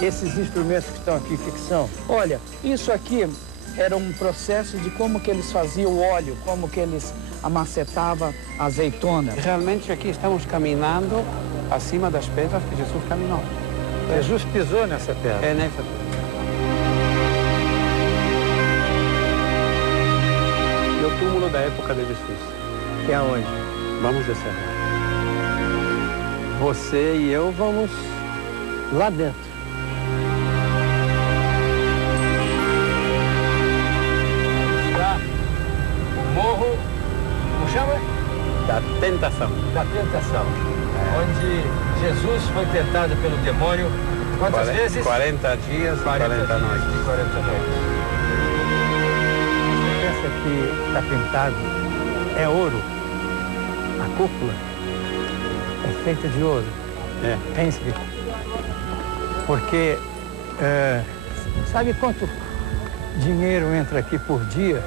E esses instrumentos que estão aqui, o que são? Olha, isso aqui era um processo de como que eles faziam o óleo, como que eles amacetavam a azeitona. Realmente aqui estamos caminhando acima das pedras que Jesus caminhou. Jesus pisou nessa pedra. É nessa pedra. E o túmulo da época de Jesus. Que é onde? Vamos descer. Você e eu vamos lá dentro. Está o morro, como chama? Da tentação. Da tentação. Onde Jesus foi tentado pelo demônio quantas vezes? 40 dias, 40 noites. E 40 noites. Você pensa que está pintado é ouro? A cúpula é feita de ouro. É. Pense. Porque sabe quanto dinheiro entra aqui por dia?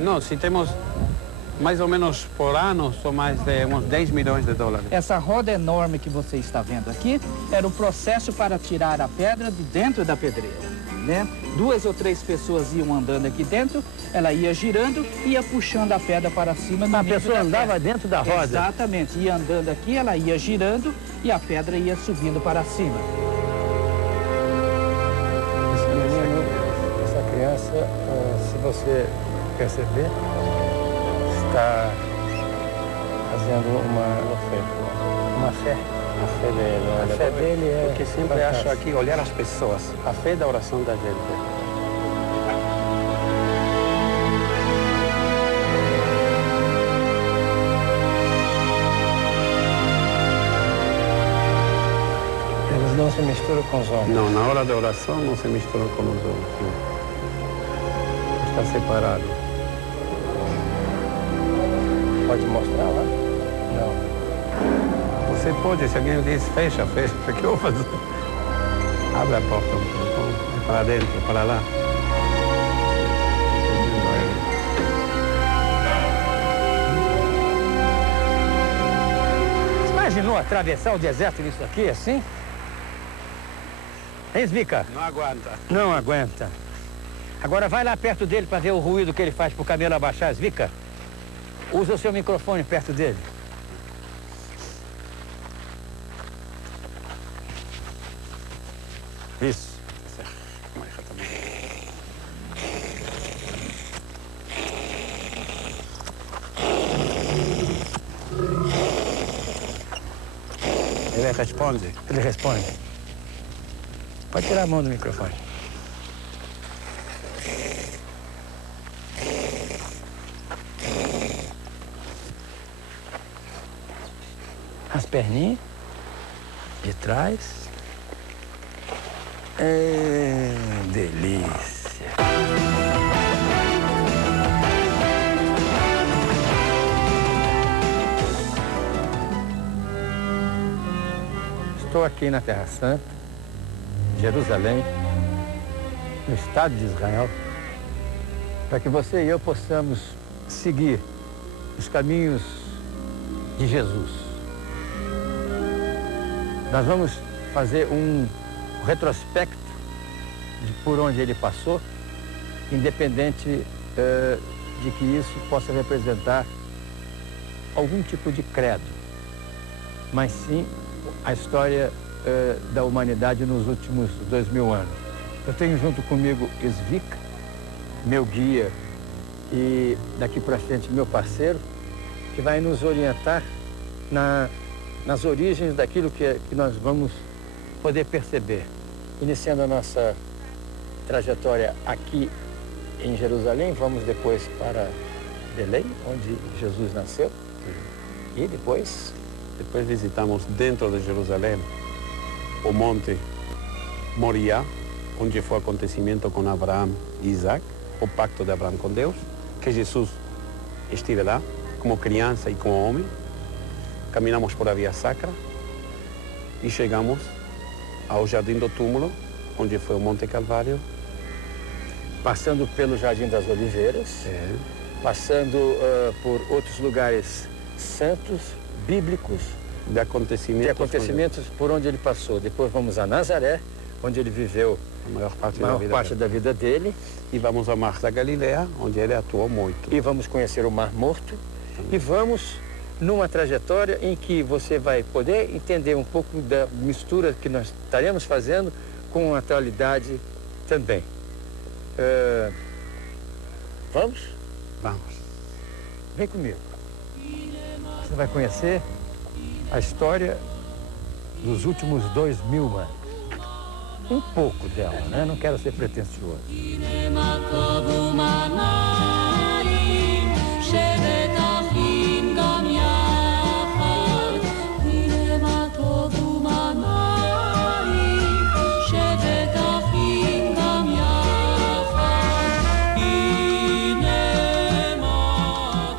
Não, se temos mais ou menos por ano, são mais de uns 10 milhões de dólares. Essa roda enorme que você está vendo aqui era o processo para tirar a pedra de dentro da pedreira, né? 2 ou 3 pessoas iam andando aqui dentro, ela ia girando e ia puxando a pedra para cima. A pessoa andava dentro da roda? Exatamente, ia andando aqui, ela ia girando e a pedra ia subindo para cima. Esse menino, essa criança, se você perceber, está fazendo uma fé. A fé dele. A fé dele é... Porque sempre fantástico. acho aqui, olhar as pessoas. A fé da oração da gente. Eles não se misturam com os homens. Não, na hora da oração não se mistura com os outros. Está separado. Pode mostrar lá? Não. Você pode, se alguém diz fecha, fecha, o que eu vou fazer? Abre a porta um pouco, para dentro, para lá. Você imaginou atravessar o deserto nisso aqui, assim? Hein, Zvica? Não aguenta. Não aguenta. Agora vai lá perto dele para ver o ruído que ele faz pro camelo abaixar, Zvica. Usa o seu microfone perto dele. Isso. Ele responde. Ele responde. Pode tirar a mão do microfone. As perninhas de trás. Delícia. Estou aqui na Terra Santa, Jerusalém, no Estado de Israel, para que você e eu possamos seguir os caminhos de Jesus. Nós vamos fazer um retrospecto de por onde ele passou, independente de que isso possa representar algum tipo de credo, mas sim a história da humanidade nos últimos 2000 anos. Eu tenho junto comigo Zvica, meu guia e daqui para frente meu parceiro, que vai nos orientar nas origens daquilo que nós vamos poder perceber. Iniciando a nossa trajetória aqui em Jerusalém, vamos depois para Belém, onde Jesus nasceu, e depois visitamos dentro de Jerusalém o Monte Moriá, onde foi o acontecimento com Abraão e Isaac, o pacto de Abraão com Deus, que Jesus estive lá como criança e como homem. Caminhamos por a Via Sacra e chegamos ao Jardim do Túmulo, onde foi o Monte Calvário. Passando pelo Jardim das Oliveiras, passando por outros lugares santos, bíblicos, de acontecimentos por onde ele passou. Depois vamos a Nazaré, onde ele viveu a maior parte da vida dele. E vamos ao Mar da Galileia, onde ele atuou muito. E vamos conhecer o Mar Morto. E vamos numa trajetória em que você vai poder entender um pouco da mistura que nós estaremos fazendo com a atualidade também. Vamos? Vamos. Vem comigo. Você vai conhecer a história dos últimos 2000 anos. Um pouco dela, né? Não quero ser pretensioso.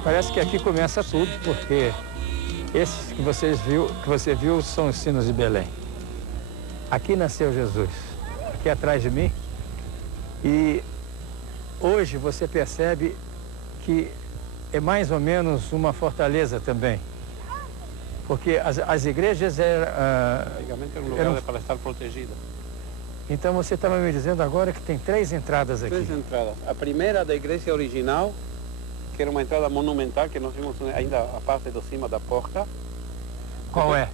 Parece que aqui começa tudo, porque esses que você viu são os sinos de Belém. Aqui nasceu Jesus, aqui atrás de mim. E hoje você percebe que é mais ou menos uma fortaleza também. Porque as igrejas eram... Antigamente era um lugar para estar protegido. Então você estava me dizendo agora que tem 3 entradas aqui. 3 entradas. A primeira da igreja original, que era uma entrada monumental, que nós vimos ainda a parte de cima da porta. Qual é?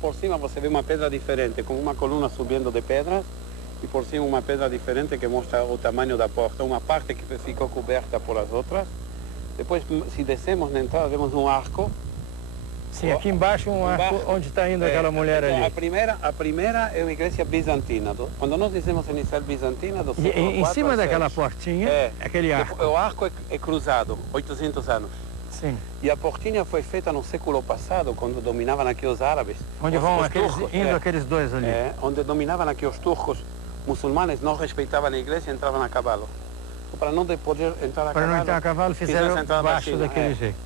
Por cima você vê uma pedra diferente, com uma coluna subindo de pedras, e por cima uma pedra diferente que mostra o tamanho da porta, uma parte que ficou coberta por as outras. Depois, se descemos na entrada, vemos um arco. Sim, aqui embaixo um arco onde está indo aquela mulher ali. A primeira é uma igreja bizantina. Quando nós dizemos inicial bizantina, do século IV em cima a daquela 6, portinha, aquele arco. O arco é cruzado, 800 anos. Sim. E a portinha foi feita no século passado, quando dominavam aqui os árabes. Onde vão aqueles dois ali. Onde dominavam aqui os turcos muçulmanes, não respeitavam a igreja e entravam a cavalo. Para não poder entrar a cavalo... Para não entrar a cavalo, fizeram baixo daquele jeito.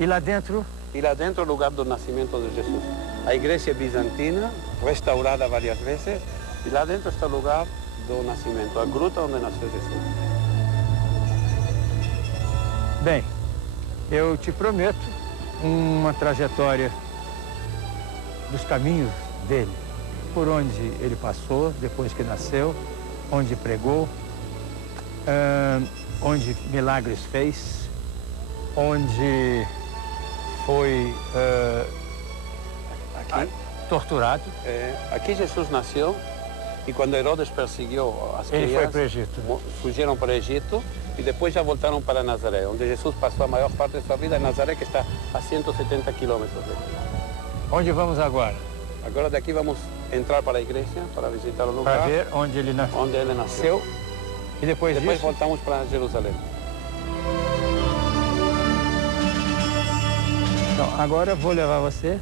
E lá dentro? E lá dentro é o lugar do nascimento de Jesus. A igreja é bizantina, restaurada várias vezes, e lá dentro está o lugar do nascimento, a gruta onde nasceu Jesus. Bem, eu te prometo uma trajetória dos caminhos dele, por onde ele passou depois que nasceu, onde pregou, onde milagres fez, onde foi aqui torturado. Aqui Jesus nasceu e quando Herodes perseguiu as crianças, ele foi para o Egito. Fugiram para o Egito e depois já voltaram para Nazaré, onde Jesus passou a maior parte de sua vida em Nazaré, que está a 170 quilômetros daqui. Onde vamos agora? Agora daqui vamos entrar para a igreja, para visitar o lugar. Para ver onde ele nasceu. E depois disso... voltamos para Jerusalém. Então, agora eu vou levar você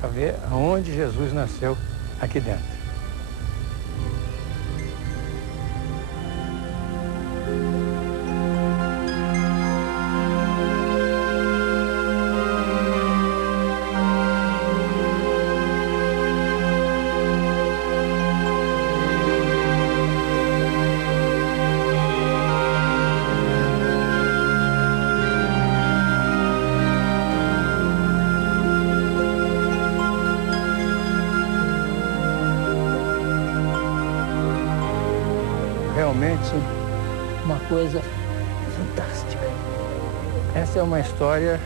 para ver aonde Jesus nasceu aqui dentro. Realmente uma coisa fantástica. Essa é uma história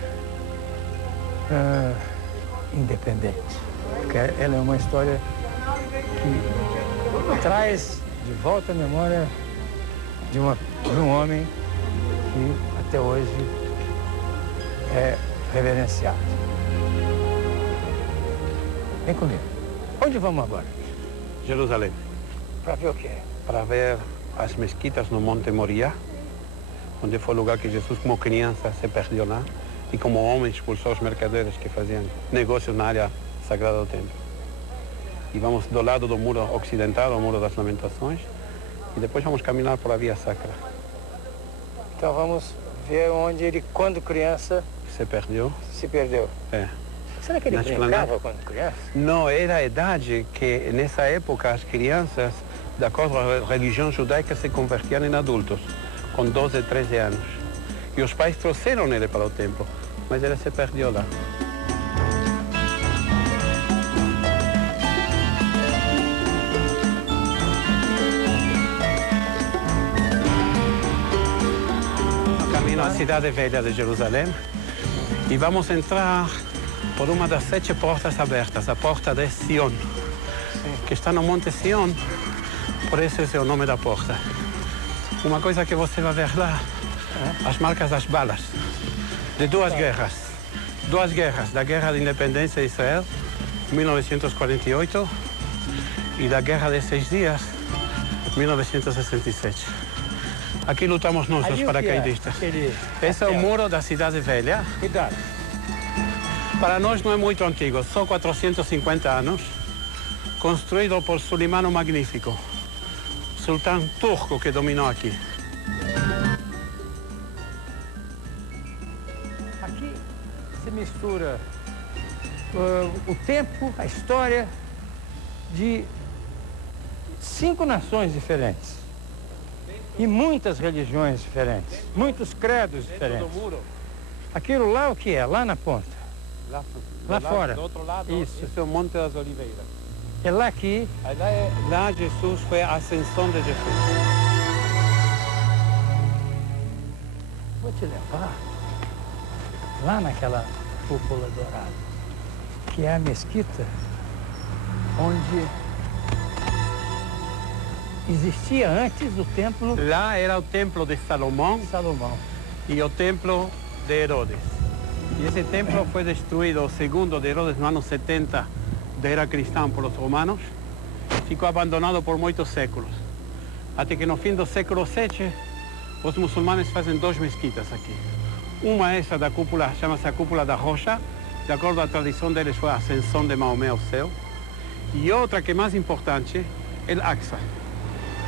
independente. Porque ela é uma história que traz de volta a memória de um homem que até hoje é reverenciado. Vem comigo. Onde vamos agora? Jerusalém. Para ver o quê? Para ver as mesquitas no Monte Moriá, onde foi o lugar que Jesus, como criança, se perdeu lá, e como homem expulsou os mercadores que faziam negócios na área sagrada do templo. E vamos do lado do muro ocidental, o Muro das Lamentações, e depois vamos caminhar por a Via Sacra. Então vamos ver onde ele, quando criança... Se perdeu. Se perdeu. Será que ele brincava quando criança? Não, era a idade que, nessa época, as crianças, de acordo com a religião judaica, se convertiam em adultos, com 12, 13 anos. E os pais trouxeram ele para o templo, mas ele se perdeu lá. na cidade velha de Jerusalém e vamos entrar por uma das 7 portas abertas, a porta de Sion, que está no Monte Sion, por isso esse é o nome da porta. Uma coisa que você vai ver lá, as marcas das balas, de duas guerras. Duas guerras, da Guerra de Independência de Israel, 1948, e da Guerra de 6 Dias, 1967. Aqui lutamos nós, os paracaidistas. Esse é o muro da cidade velha. Cuidado. Para nós não é muito antigo, só 450 anos. Construído por Suleiman o Magnífico, sultão turco que dominou aqui. Aqui se mistura o tempo, a história de 5 nações diferentes. E muitas religiões diferentes, muitos credos diferentes. Aquilo lá o que é? Lá na ponta? Lá fora. Do outro lado, isso é o Monte das Oliveiras. É lá que... Lá Jesus foi a ascensão de Jesus. Vou te levar lá naquela cúpula dourada, que é a mesquita onde existia antes o templo Lá era o templo de Salomão de Salomão. e o templo de Herodes. E esse templo foi destruído, segundo de Herodes, no ano 70 da era cristã por os romanos. Ficou abandonado por muitos séculos. Até que no fim do século VII, os muçulmanos fazem 2 mesquitas aqui. Uma é essa da cúpula, chama-se a Cúpula da Rocha. De acordo à tradição deles, foi a ascensão de Maomé ao céu. E outra, que é mais importante, é o Aqsa.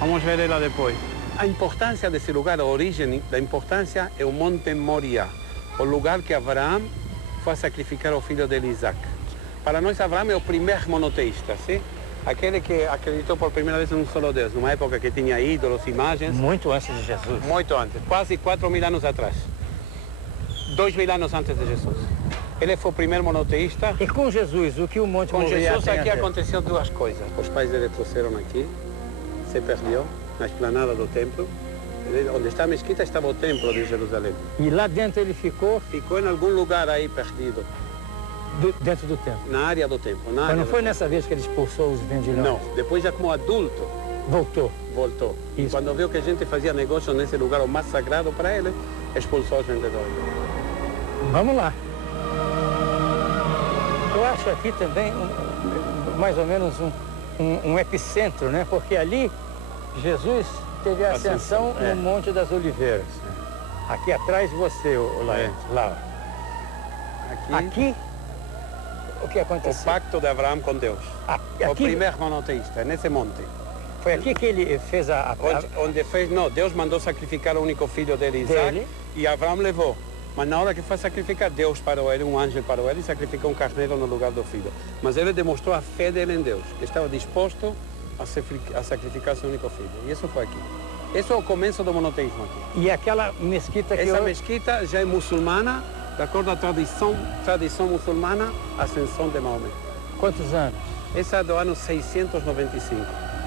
Vamos ver ela depois. A importância desse lugar, a origem da importância é o Monte Moriá, o lugar que Abraão foi sacrificar o filho dele, Isaac. Para nós, Abraão é o primeiro monoteísta, sim? Aquele que acreditou por primeira vez em um solo Deus, numa época que tinha ídolos, imagens. Muito antes de Jesus. Muito antes, quase 4.000 anos atrás. 2.000 anos antes de Jesus. Ele foi o primeiro monoteísta. E com Jesus, o que o Monte Moriá Com Jesus tem a aqui ver? aconteceu 2 coisas. Os pais dele trouxeram aqui, se perdeu na esplanada do templo. Onde está a mesquita estava o templo de Jerusalém. E lá dentro ele ficou Ficou em algum lugar aí perdido, dentro do templo. na área do templo. Mas não foi nessa vez que ele expulsou os vendilhões? Não, depois já como adulto Voltou. voltou. Isso. E quando viu que a gente fazia negócio nesse lugar, o mais sagrado para ele, expulsou os vendedores. Vamos lá. Eu acho aqui também mais ou menos um epicentro, né? Porque ali Jesus teve a ascensão no Monte das Oliveiras. Aqui atrás de você, lá. Aqui, o que O aconteceu? pacto de Abraão com Deus. O Aqui, primeiro monoteísta, é nesse monte. foi aqui que ele fez Onde fez, não, Deus mandou sacrificar o único filho dele, Isaac, Dele. e Abraão levou. Mas na hora que foi sacrificar, Deus parou ele, um anjo parou ele e sacrificou um carneiro no lugar do filho. Mas ele demonstrou a fé dele em Deus, que estava disposto a sacrificar seu único filho. E isso foi aqui. Esse é o começo do monoteísmo aqui. E aquela mesquita que Essa mesquita já é muçulmana, de acordo à tradição muçulmana, Ascensão de Maomé. Quantos anos? Essa é do ano 695.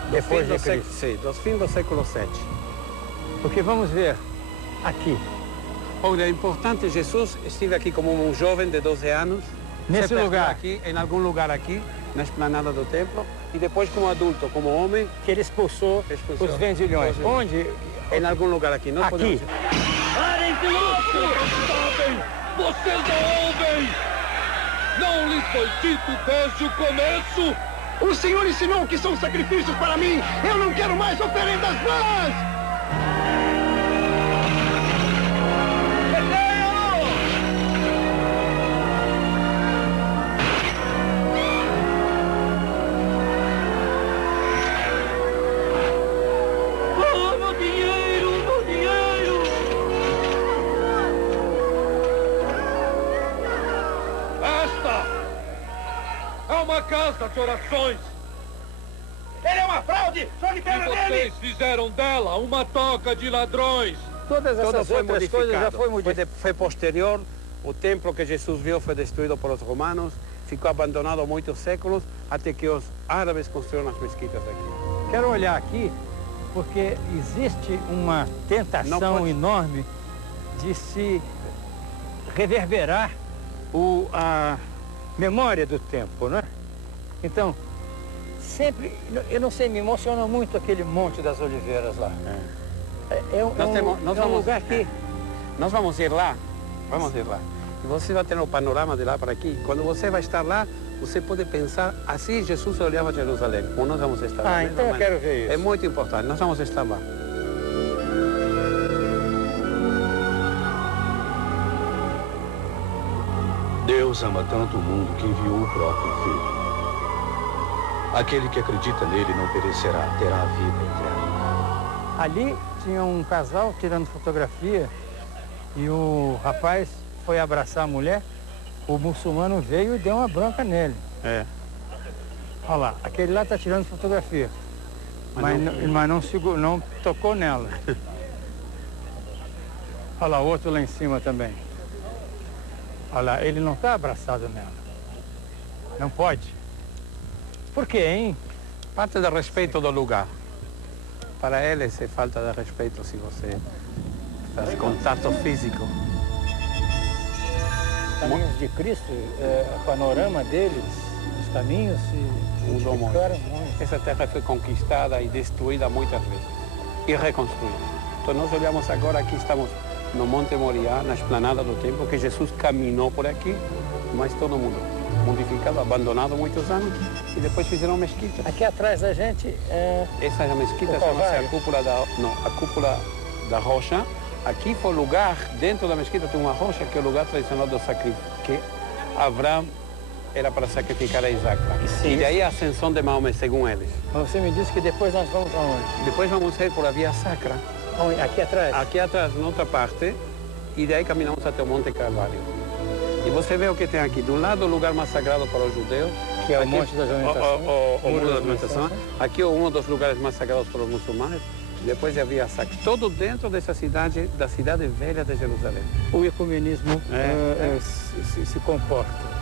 Depois de Cristo. Sim, do fim do século VII. Porque vamos ver aqui. Olha, é importante, Jesus esteve aqui como um jovem de 12 anos. Nesse lugar? Aqui, em algum lugar aqui, na esplanada do templo. E depois como adulto, como homem, Que ele expulsou os vendilhões. Onde? em algum lugar aqui. Nós Aqui. podemos... Parem, piloto! Vocês não ouvem! Não lhes foi dito desde o começo! O Senhor ensinou que são sacrifícios para mim. Eu não quero mais oferendas vãs. Oh, meu dinheiro! Meu dinheiro! Esta é uma casa de orações! Ele é uma fraude. Só que E pena dele. vocês fizeram dela uma toca de ladrões! Todas Tudo essas foi outras coisas já modificado. foi modificado. Foi posterior. O templo que Jesus viu foi destruído por os romanos. Ficou abandonado há muitos séculos, até que os árabes construíram as mesquitas aqui. Quero olhar aqui, porque existe uma tentação Não pode. enorme de se reverberar a memória do tempo, né? Então, sempre, eu não sei, me emociona muito aquele Monte das Oliveiras lá. É um lugar que... Nós vamos ir lá, E você vai ter o panorama de lá para aqui. Quando você vai estar lá, você pode pensar, assim Jesus olhava Jerusalém, como nós vamos estar lá. Então eu quero ver isso. É muito importante, nós vamos estar lá. Deus ama tanto o mundo que enviou o próprio Filho. Aquele que acredita nele não perecerá, terá a vida eterna. Ali tinha um casal tirando fotografia e o rapaz foi abraçar a mulher, o muçulmano veio e deu uma bronca nele. Olha lá, aquele lá está tirando fotografia, mas não segurou, não tocou nela. Olha lá, outro lá em cima também. Olha lá, ele não está abraçado nela. Não pode. Por quê, hein? Parte do respeito do lugar. Para eles é falta de respeito se você faz contato físico. Caminhos de Cristo, o panorama deles, os caminhos se Mudou muito. modificaram muito. Essa terra foi conquistada e destruída muitas vezes e reconstruída. Então nós olhamos agora, aqui estamos no Monte Moriá, na esplanada do templo, que Jesus caminhou por aqui, mas todo mundo modificado, abandonado muitos anos, e depois fizeram mesquita. Aqui atrás da gente Essa é a mesquita, O chama-se Calvário. a cúpula da rocha. Aqui foi o lugar, dentro da mesquita tem uma rocha que é o lugar tradicional do sacrifício, que Abraão era para sacrificar a Isaac. Sim. E daí a ascensão de Maomé, segundo eles. Você me disse que depois nós vamos aonde? Depois vamos ir por a Via Sacra, Aqui atrás? aqui atrás, na outra parte, e daí caminhamos até o Monte Calvário. E você vê o que tem aqui. Do lado, o lugar mais sagrado para os judeus. Que é o Aqui, Monte das Lamentações. O Muro das Lamentações. Aqui é um dos lugares mais sagrados para os muçulmanos. Depois havia Sacra. Todo dentro dessa cidade, da cidade velha de Jerusalém. O ecumenismo se comporta.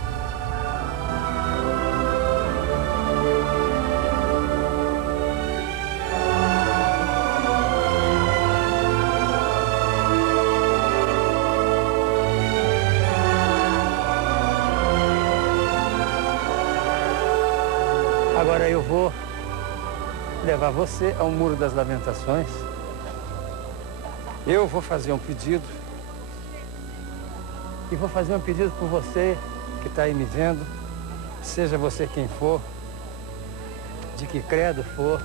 Agora eu vou levar você ao Muro das Lamentações. Eu vou fazer um pedido. E vou fazer um pedido por você que está aí me vendo, seja você quem for, de que credo for,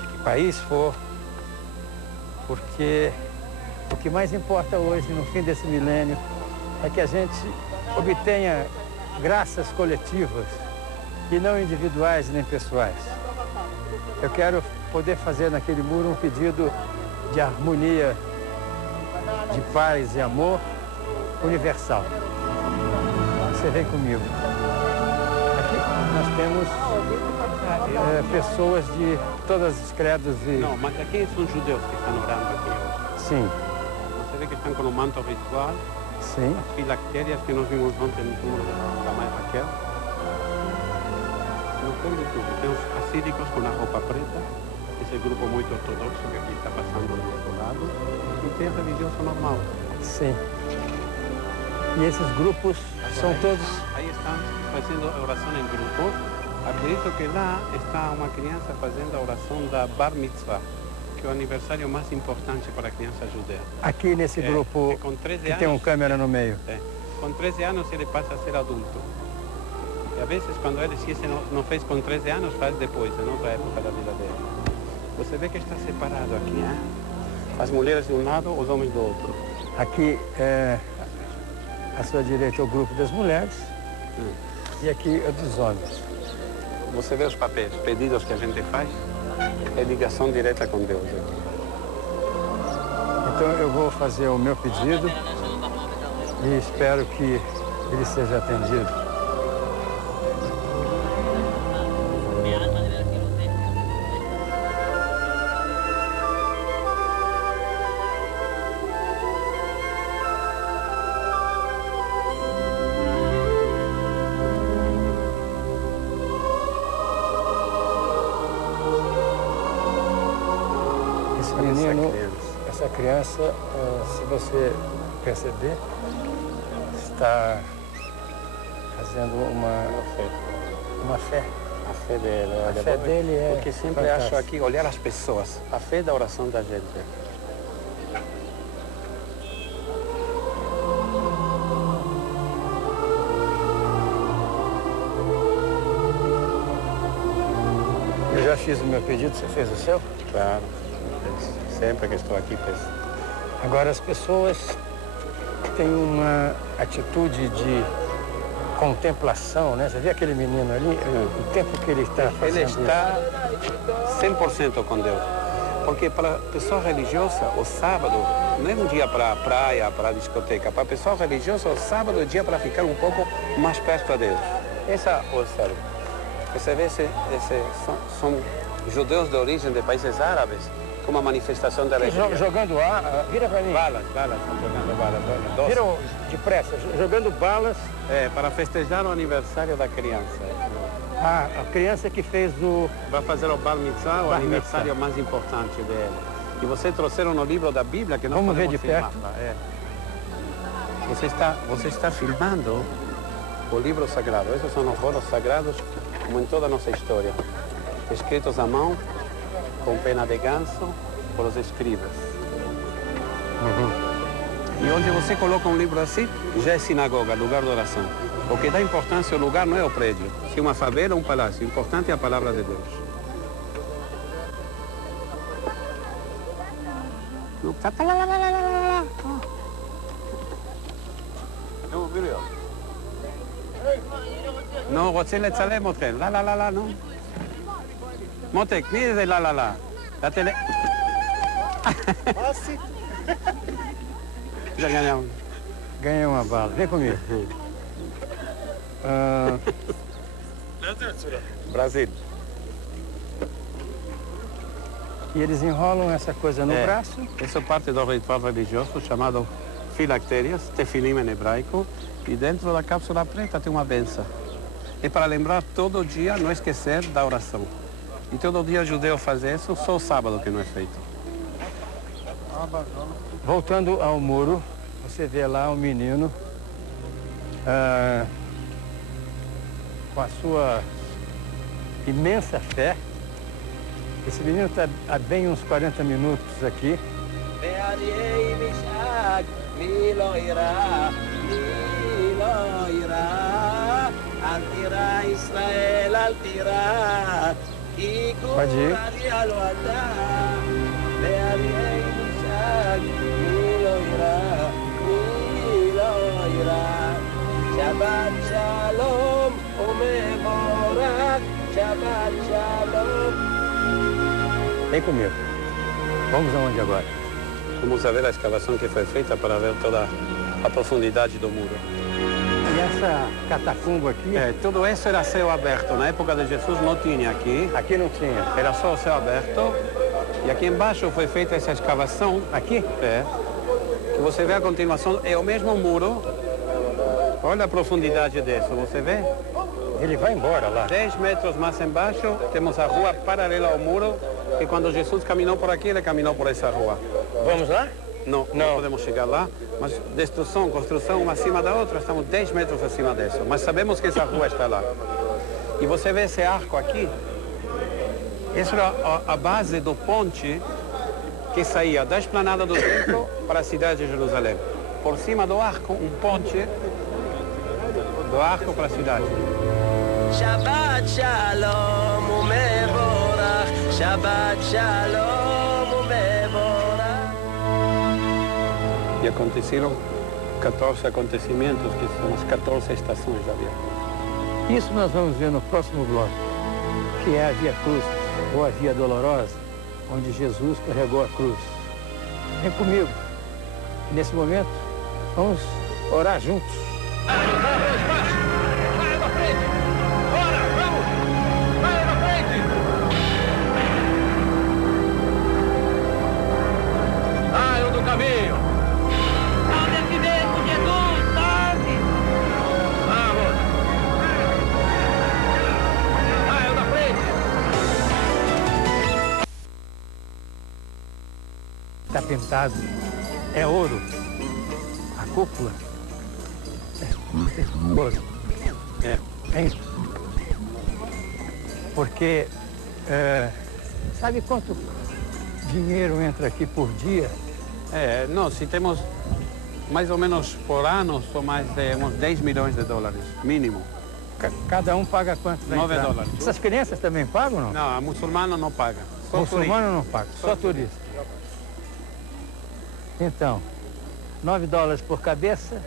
de que país for, porque o que mais importa hoje, no fim desse milênio, é que a gente obtenha graças coletivas e não individuais nem pessoais. Eu quero poder fazer naquele muro um pedido de harmonia, de paz e amor universal. Você vem comigo. Aqui nós temos pessoas de todos os credos e... Não, mas aqui são judeus que estão orando aqui hoje. Sim, Você vê que estão com o manto ritual, sim. as filactérias que nós vimos ontem no túmulo da mãe Raquel. Não tem de tudo. Tem os assídicos com a roupa preta, esse grupo muito ortodoxo que aqui está passando do outro lado, e tem a religioso normal. Sim. E esses grupos são todos... Aí estão fazendo a oração em grupo. Acredito que lá está uma criança fazendo a oração da Bar Mitzvah, que é o aniversário mais importante para a criança judia. Aqui nesse grupo com 13 que tem um anos, câmera no meio. Com 13 anos ele passa a ser adulto. E às vezes quando ele se não fez com 13 anos, faz depois, em outra época da vida dele. Você vê que está separado aqui, né? As mulheres de um lado, os homens do outro. Aqui, à sua direita, é o grupo das mulheres e aqui é dos homens. Você vê os papéis, pedidos que a gente faz, é ligação direta com Deus. Então eu vou fazer o meu pedido e espero que ele seja atendido. Esse menino é Essa criança, se você perceber, está fazendo uma fé. A fé dele. A fé dele é porque sempre fantástica. acho aqui, olhar as pessoas, a fé da oração da gente. Eu já fiz o meu pedido, você fez o seu? Claro, sempre que estou aqui penso. Agora, as pessoas têm uma atitude de contemplação, né? Você vê aquele menino ali, o tempo que ele está fazendo Ele está 100% com Deus. Porque para a pessoa religiosa, o sábado não é um dia para a praia, para a discoteca. Para a pessoa religiosa, o sábado é um dia para ficar um pouco mais perto de Deus. Essa observa. Você vê, são judeus de origem de países árabes, com uma manifestação da alegria. Jogando vira para mim. Balas, estão jogando balas. Viram depressa, jogando balas. Para festejar o aniversário da criança. A criança que fez o... Vai fazer o Bar Mitzvah, o aniversário mais importante dele. E você trouxeram no livro da Bíblia que nós Vamos ver podemos de perto. filmar. Você está filmando o livro sagrado. Esses são os rolos sagrados, como em toda a nossa história. Escritos à mão, com pena de ganso, por os escribas. E onde você coloca um livro assim, já é sinagoga, lugar de oração. O que dá importância ao lugar não é o prédio. Se uma favela ou um palácio, o importante é a palavra de Deus. לא רוצה לצלם אתכם, לא, נו. מותק, מי זה לא. Já ganhamos. Ganhei uma bala. Vem comigo. Brasil. E eles enrolam essa coisa no braço. Isso é parte do ritual religioso chamado filactérias, tefilim em hebraico. E dentro da cápsula preta tem uma benção. É para lembrar todo dia, não esquecer da oração. E todo dia o judeu faz isso, só o sábado que não é feito. Voltando ao muro, você vê lá um menino com a sua imensa fé. Esse menino está há bem uns 40 minutos aqui. Pode ir. Shabbat Shalom, Umevorak, Shabbat Shalom. Vem comigo. Vamos aonde agora? Vamos ver a escavação que foi feita para ver toda a profundidade do muro. E essa catacumba aqui? Tudo isso era céu aberto. Na época de Jesus não tinha aqui. Aqui não tinha. Era só o céu aberto. E aqui embaixo foi feita essa escavação. Aqui? Que você vê a continuação. É o mesmo muro. Olha a profundidade disso, você vê? Ele vai embora lá. 10 metros mais embaixo, temos a rua paralela ao muro. E quando Jesus caminhou por aqui, ele caminhou por essa rua. Vamos lá? Não podemos chegar lá. Mas destruição, construção uma acima da outra, estamos 10 metros acima disso. Mas sabemos que essa rua está lá. E você vê esse arco aqui? Essa era a base do ponte que saía da esplanada do templo para a cidade de Jerusalém. Por cima do arco, um ponte do arco para a cidade. Shabbat Shalom, Umevorach, Shabbat Shalom, Umevorach. E aconteceram 14 acontecimentos, que são as 14 estações da Via. Isso nós vamos ver no próximo bloco, que é a Via Cruz, ou a Via Dolorosa, onde Jesus carregou a cruz. Vem comigo. E nesse momento, vamos orar juntos. Vai na frente! Bora, vamos! Vai na frente! Saiam do caminho! Ao descimento, Jesus, sabe! Vamos! Saiam da frente! está pintado, é ouro. A cúpula é ouro. Hein? Porque, sabe quanto dinheiro entra aqui por dia? Não, se temos mais ou menos por ano, são mais de uns 10 milhões de dólares, mínimo. Cada um paga quanto? 9 dólares. Essas crianças também pagam, não? Não, a muçulmana não paga. Só Muçulmano não paga, só turista. Então, 9 dólares por cabeça,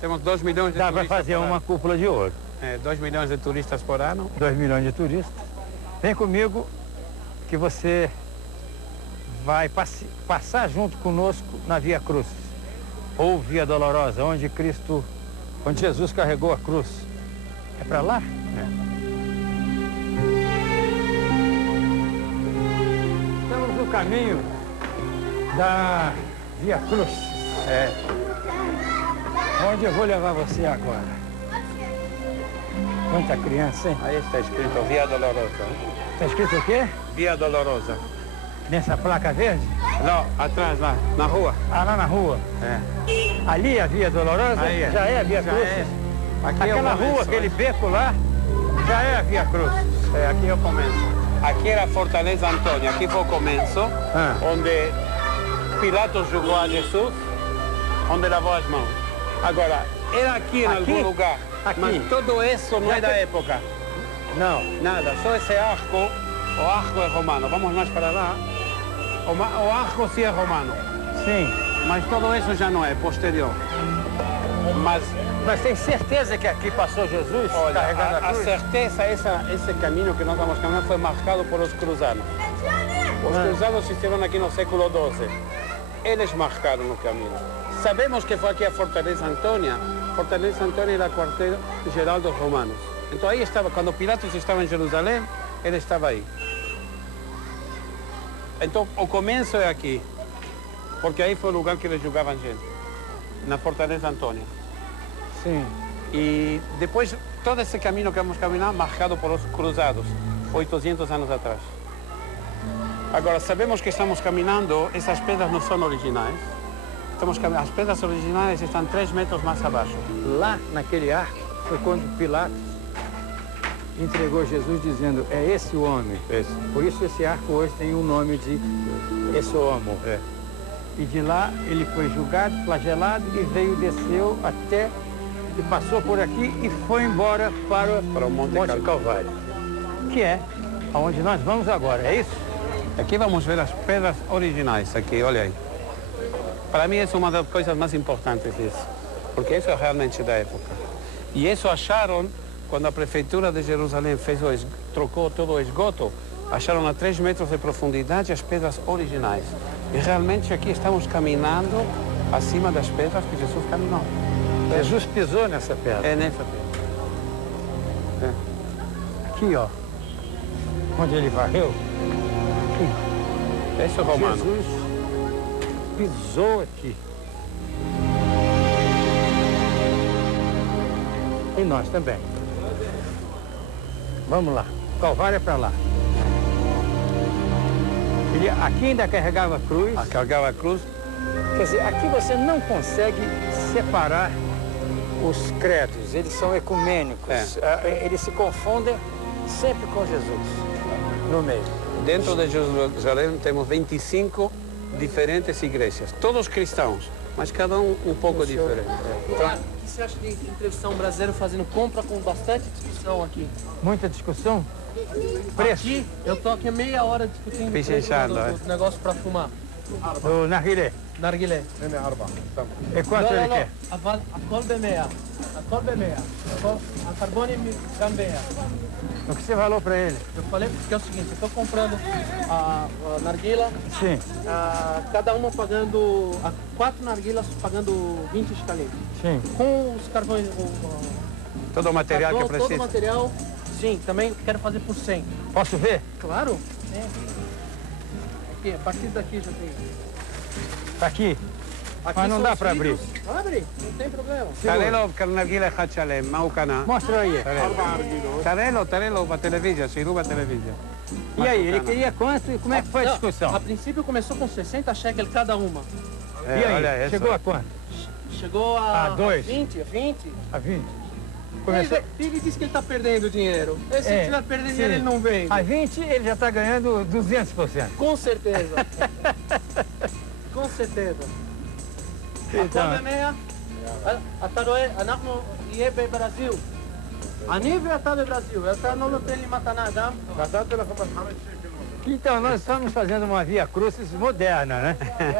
Temos 2 milhões de dá turistas para fazer por ano. uma cúpula de ouro. 2 milhões de turistas por ano. 2 milhões de turistas. Vem comigo que você vai passar junto conosco na Via Cruz, ou Via Dolorosa, onde Jesus carregou a cruz. É para lá? Estamos no caminho da Via Cruz. Onde eu vou levar você agora? Quanta criança, hein? Aí está escrito Via Dolorosa. Está escrito o quê? Via Dolorosa. Nessa placa verde? Não, atrás lá, na rua. Ah, lá na rua. Ali é a Via Dolorosa? Aí é. Já é a Via Já Cruz? é. Aqui Aquela eu começo, rua, aquele beco lá, já é a Via Cruz. aqui eu começo. Aqui era a Fortaleza Antônia, aqui foi o começo, onde Pilatos julgou a Jesus, onde lavou as mãos. Agora, era aqui em algum lugar, mas tudo isso não é da época. Não. Nada, só esse arco, o arco é romano. Vamos mais para lá. O arco sim é romano, Sim. mas tudo isso já não é, posterior. Mas tem certeza que aqui passou Jesus carregando a A cruz? certeza, esse caminho que nós estamos caminhando foi marcado por os cruzados. Os cruzados estiveram aqui no século XII. Eles marcaram o caminho. Sabemos que foi aqui a Fortaleza Antônia. Fortaleza Antônia era o quartel-geral dos romanos. Então aí estava, quando Pilatos estava em Jerusalém, ele estava aí. Então o começo é aqui, porque aí foi o lugar que eles julgavam gente, na Fortaleza Antônia. Sim. E depois, todo esse caminho que vamos caminhar, marcado por os cruzados, 800 anos atrás. Agora, sabemos que estamos caminhando, essas pedras não são originais. As pedras originais estão 3 metros mais abaixo. Lá naquele arco foi quando Pilatos entregou Jesus dizendo, é esse o homem. Esse. Por isso esse arco hoje tem o nome de esse homo. E de lá ele foi julgado, flagelado e desceu até, e passou por aqui e foi embora para o Monte Calvário. Que é aonde nós vamos agora, é isso? Aqui vamos ver as pedras originais, aqui, olha aí. Para mim, essa é uma das coisas mais importantes disso, porque isso é realmente da época. E isso acharam, quando a prefeitura de Jerusalém trocou todo o esgoto, acharam a 3 metros de profundidade as pedras originais. E realmente aqui estamos caminhando acima das pedras que Jesus caminhou. Jesus pisou nessa pedra. É nessa pedra. Aqui, ó. Onde ele varreu. Aqui. Esse é o romano. Jesus pisou aqui. E nós também. Vamos lá. Calvário é para lá. Ele aqui ainda carregava a cruz. Carregava a cruz. Quer dizer, aqui você não consegue separar os credos. Eles são ecumênicos. Eles se confundem sempre com Jesus no meio. Dentro de Jerusalém temos 25 diferentes igrejas, todos cristãos, mas cada um pouco diferente. Então, o que você acha de entrevistar um brasileiro fazendo compra com bastante discussão aqui? Muita discussão? Preço? Aqui, eu tô aqui meia hora discutindo o preço do negócio para fumar. Do narguilé. Narguilé. E quanto ele quer? A colbe meia. A colbe meia. A carbone gambeia. O que você falou para ele? Eu falei porque é o seguinte, eu estou comprando a narguila, Sim. cada uma pagando, 4 narguilas pagando 20 shekalim. Sim. Com os carvões, Todo o material que precisa. todo o material, sim, também quero fazer por 100. Posso ver? Claro. Aqui, a partir daqui já tem. Tá aqui. Aqui Mas não são dá os para abrir. vidros. Abre, não tem problema. Tarelo, Carnagila Hachalem, Maucana. Mostra aí. Tarelo, para televisão, Siruba televisão. E aí, ele queria quanto e como é que foi a discussão? A princípio começou com 60 shekel cada uma. E aí, chegou a quanto? Chegou a 20. A 20. Começou... Ele disse que ele está perdendo dinheiro. Se ele estiver perdendo dinheiro, ele não vende. A 20 ele já está ganhando 200%. Com certeza. Com certeza. Então, אתה רואה, אנחנו נהיה בברזיל. אני ואתה בברזיל. אתה לא נותן לי מתנה גם. נתתי לך ב5 שקל. Então, nós estamos fazendo uma via crucis moderna, né?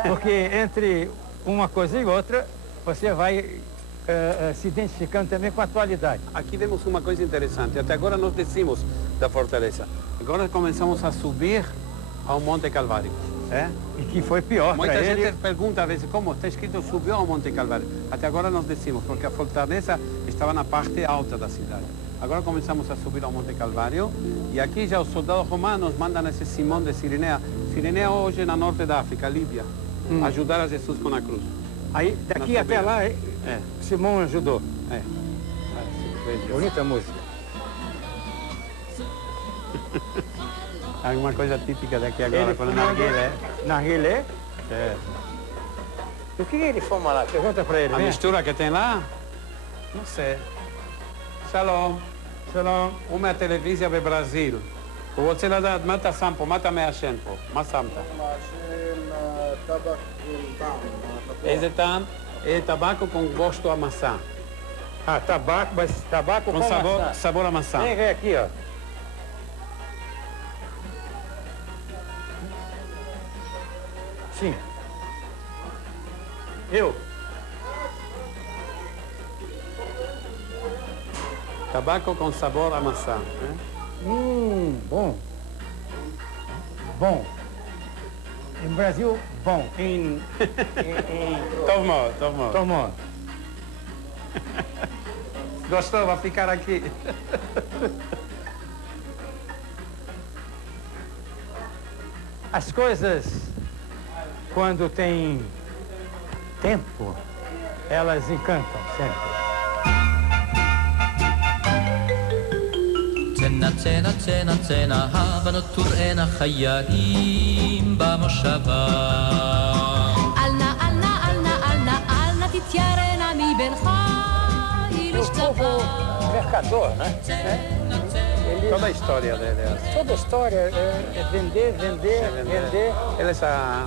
Porque entre uma coisa e outra, você vai se identificando também com a atualidade. Aqui vemos uma coisa interessante. Até agora nós descemos da fortaleza. Agora começamos a subir ao Monte Calvário. E que foi pior para Muita ele. gente pergunta às vezes como está escrito subiu ao Monte Calvário. Até agora nós descemos, porque a fortaleza estava na parte alta da cidade. Agora começamos a subir ao Monte Calvário e aqui já os soldados romanos mandam esse Simão de Cirenea. Cirenea hoje na norte da África, Líbia, ajudar a Jesus com a cruz. Aí, daqui até lá, Simão ajudou. Bonita música. É uma coisa típica daqui agora, quando narguilé. Narguilé? O que ele fuma lá? Pergunta para ele, A né? mistura que tem lá? Não sei. Shalom. Shalom. Uma é a televisão do Brasil. O outro é da Mata Sampo, Mata Mea Shenpo, Masamta. Esse tam é tabaco com gosto a maçã. Ah, tabaco, mas tabaco Com sabor a maçã. Vem aqui, ó. Sim. Eu. Tabaco com sabor a maçã. Bom. Bom. Em Brasil, bom. Em Tomou. Gostou? Vai ficar aqui. As coisas, quando tem tempo, elas encantam sempre. צנע, צנע, צנע, צנע, הבנות תוראנה חיילים במושבה. אל נא, אל נא, אל נא, אל נא, אל נא תתיירנה מבין חיל O povo mercador, né? Toda a história dele. Toda a história é vender. Eles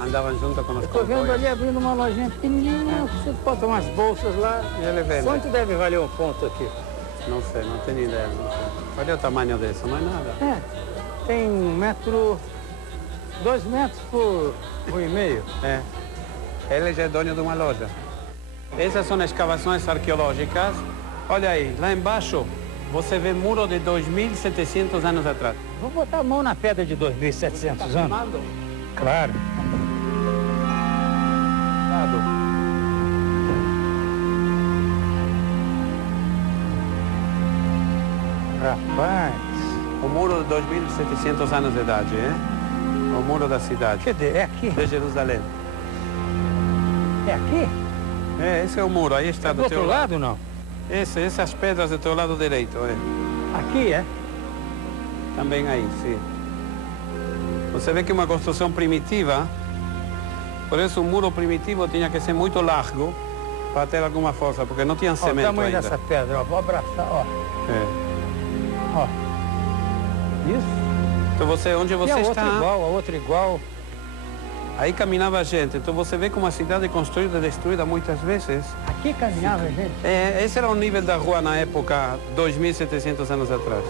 andavam junto com os Estou vendo ali abrindo uma lojinha pequenininha, você bota umas bolsas lá. E ele vende. Quanto deve valer um ponto aqui? Não sei, não tenho ideia. Não sei. Olha o tamanho desse, não é nada. Tem 2 metros por 1,5. Ele já é dono de uma loja. Essas são escavações arqueológicas. Olha aí, lá embaixo você vê muro de 2.700 anos atrás. Vou botar a mão na pedra de 2.700 anos. Claro. Rapaz. O muro de 2.700 anos de idade, O muro da cidade. Cadê? É aqui? De Jerusalém. É aqui? Esse é o muro, aí está do outro lado, não? Essas pedras do teu lado direito, Aqui, Também aí, sim. Você vê que é uma construção primitiva, por isso o muro primitivo tinha que ser muito largo para ter alguma força, porque não tinha cimento ainda. O tamanho dessa pedra, ó. Vou abraçar, ó. Ó. Isso. Então onde você está... A outra igual. Aí caminhava a gente. Então você vê como a cidade é construída e destruída muitas vezes. Aqui caminhava a gente? Esse era o nível da rua na época, 2.700 anos atrás.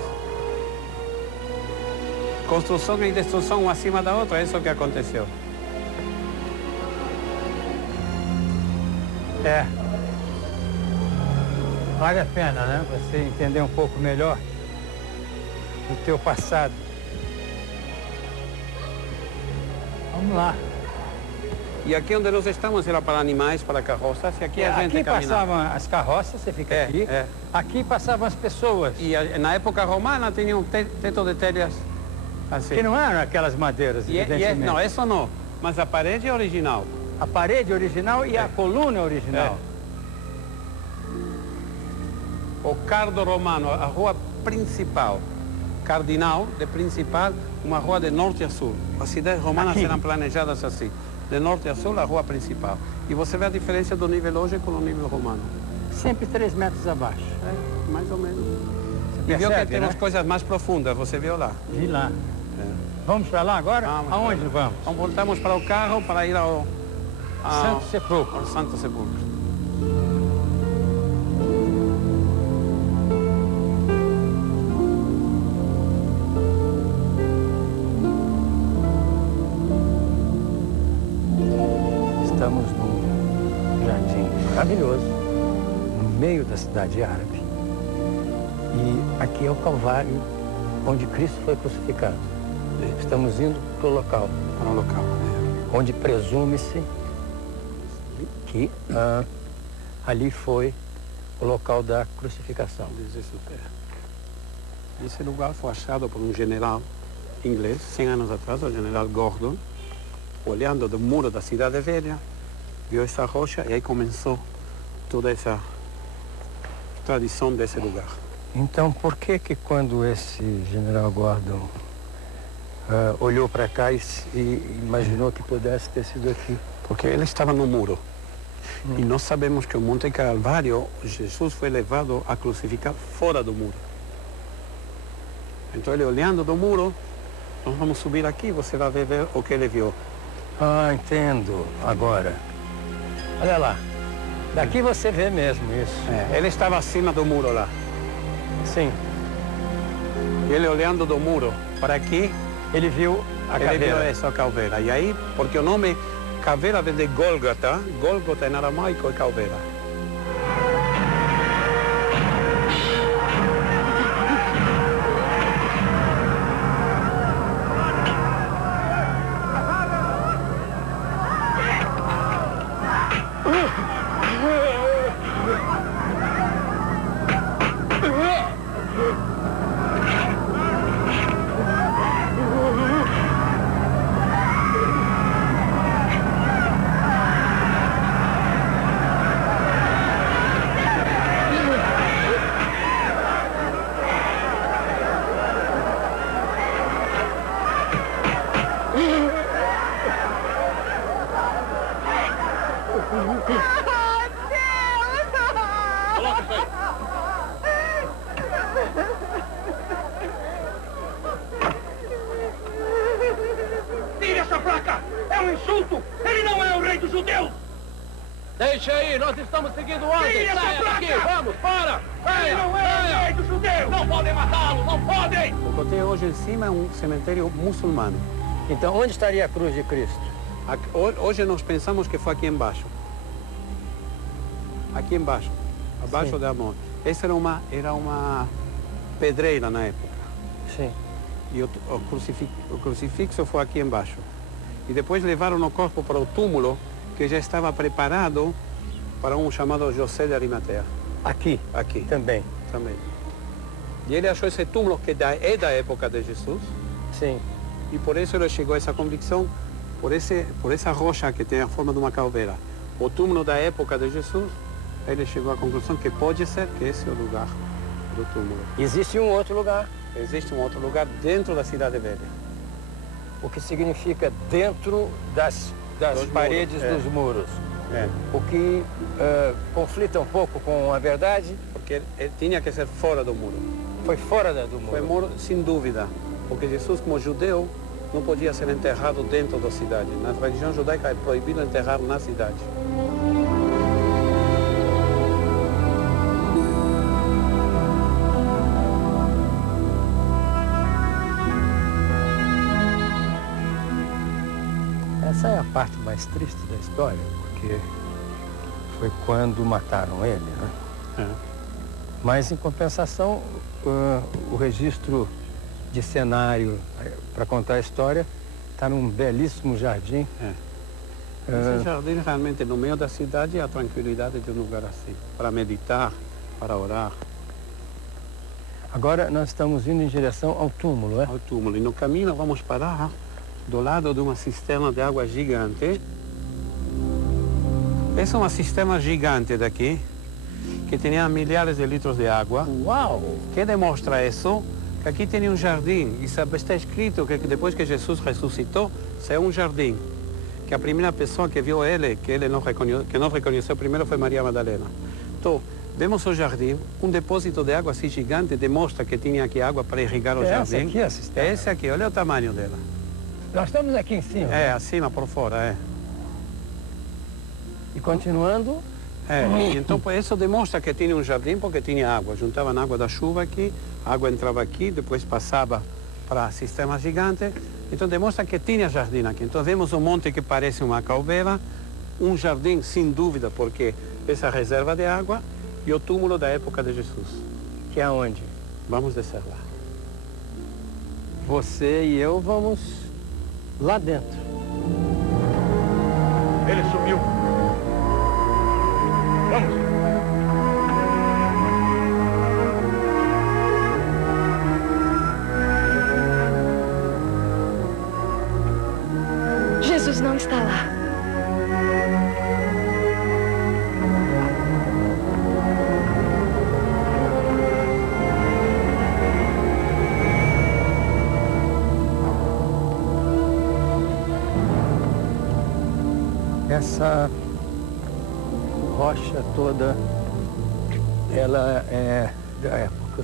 Construção e destruição uma acima da outra, é isso que aconteceu. Vale a pena, né? Você entender um pouco melhor do teu passado. Vamos lá. E aqui onde nós estamos era para animais, para carroças, e aqui a gente aqui caminhava. passavam as carroças, você fica aqui. Aqui passavam as pessoas. E na época romana tinha um teto de telhas assim. Que não eram aquelas madeiras, evidentemente. Não, isso não. Mas a parede é original. A parede original e a coluna original. O Cardo Romano, a rua principal. cardinal, de principal, uma rua de norte a sul. As cidades romanas eram planejadas assim. De norte a sul, a rua principal. E você vê a diferença do nível hoje com o nível romano. Sempre 3 metros abaixo. É, mais ou menos. Você E viu que percebe, temos né? coisas mais profundas, você viu lá? Vi lá. É. Vamos para lá agora? Vamos. Aonde vamos? Então voltamos para o carro para ir ao Santo Sepulcro. ao Santo Sepulcro. Estamos num jardim maravilhoso, no meio da cidade árabe. E aqui é o Calvário, onde Cristo foi crucificado. Estamos indo para o local. Para o local. Onde presume-se que ali foi o local da crucificação. Esse lugar foi achado por um general inglês, 100 anos atrás, o general Gordon, olhando do muro da Cidade Velha, viu essa rocha e aí começou toda essa tradição desse lugar. Então, por que quando esse general Gordon olhou para cá e imaginou que pudesse ter sido aqui? Porque ele estava no muro. E nós sabemos que o Monte Calvário, Jesus foi levado a crucificar fora do muro. Então ele olhando do muro, nós vamos subir aqui, você vai ver o que ele viu. Ah, entendo agora. Olha lá. Daqui você vê mesmo isso. É, ele estava acima do muro lá. Sim. Ele olhando do muro para aqui, ele viu a ele caveira. viu essa caveira. E aí, porque o nome caveira vem de Gólgota, Gólgota em aramaico é caveira. Tire essa placa! É um insulto! Ele não é o rei dos judeus! Deixa aí, nós estamos seguindo ordem. Tire essa Saia placa! daqui, vamos, para! Ele não é o rei dos judeus! Não podem matá-lo, não podem! O que tem hoje em cima é um cemitério muçulmano. Então, onde estaria a cruz de Cristo? Hoje nós pensamos que foi aqui embaixo. Aqui embaixo, abaixo da mão. Essa era uma pedreira na época. Sim. E o crucifixo foi aqui embaixo. E depois levaram o corpo para o túmulo, que já estava preparado para um chamado José de Arimatea. Aqui? Aqui. Também? Também. E ele achou esse túmulo que é da época de Jesus. Sim. E por isso ele chegou a essa convicção, por essa rocha que tem a forma de uma caveira. O túmulo da época de Jesus, ele chegou à conclusão que pode ser que esse é o lugar do túmulo. Existe um outro lugar. Existe um outro lugar dentro da Cidade Velha. O que significa dentro das paredes dos muros. É. O que conflita um pouco com a verdade. Porque ele tinha que ser fora do muro. Foi fora do muro. Foi muro, sem dúvida. Porque Jesus, como judeu, não podia ser enterrado dentro da cidade. Na religião judaica é proibido enterrar na cidade. Essa é a parte mais triste da história, porque foi quando mataram ele, né? É. Mas, em compensação, o registro de cenário para contar a história está num belíssimo jardim. Esse jardim, realmente, no meio da cidade, é a tranquilidade de um lugar assim, para meditar, para orar. Agora nós estamos indo em direção ao túmulo, é? Ao túmulo. E no caminho vamos parar do lado de uma cisterna de água gigante. Essa é uma cisterna gigante daqui, que tinha milhares de litros de água. Uau! Que demonstra isso, Aqui tem um jardim, e está escrito que depois que Jesus ressuscitou, saiu um jardim. Que a primeira pessoa que viu ele, que não reconheceu primeiro, foi Maria Madalena. Então, vemos o jardim, um depósito de água assim gigante, demonstra que tinha aqui água para irrigar o jardim. Essa aqui é a cisterna? Esse aqui, olha o tamanho dela. Nós estamos aqui em cima. É, acima, por fora, é. E continuando... Então isso demonstra que tinha um jardim porque tinha água. Juntavam água da chuva aqui, a água entrava aqui, depois passava para sistema gigante. Então demonstra que tinha jardim aqui. Então vemos um monte que parece uma calveira, um jardim sem dúvida, porque essa reserva de água e o túmulo da época de Jesus. Que é onde? Vamos descer lá. Você e eu vamos lá dentro. Ele sumiu. Vamos. Jesus não está lá. Essa rocha toda, ela é da época.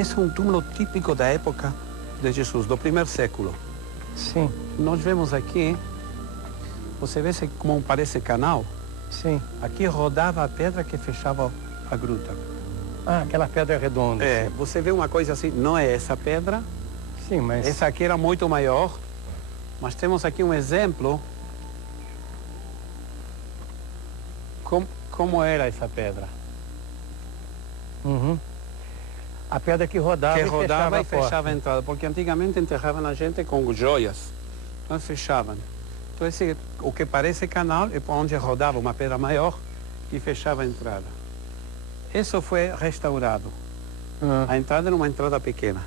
Esse é um túmulo típico da época de Jesus, do primeiro século. Sim. Nós vemos aqui, você vê como parece canal? Sim. Aqui rodava a pedra que fechava a gruta. Ah, aquela pedra redonda. É, você vê uma coisa assim, não é essa pedra. Sim, mas... Essa aqui era muito maior, mas temos aqui um exemplo como era essa pedra. Uhum. A pedra que rodava, e fechava a entrada, porque antigamente enterravam a gente com joias, então fechavam. Então o que parece canal é onde rodava uma pedra maior e fechava a entrada. Isso foi restaurado. A entrada era uma entrada pequena.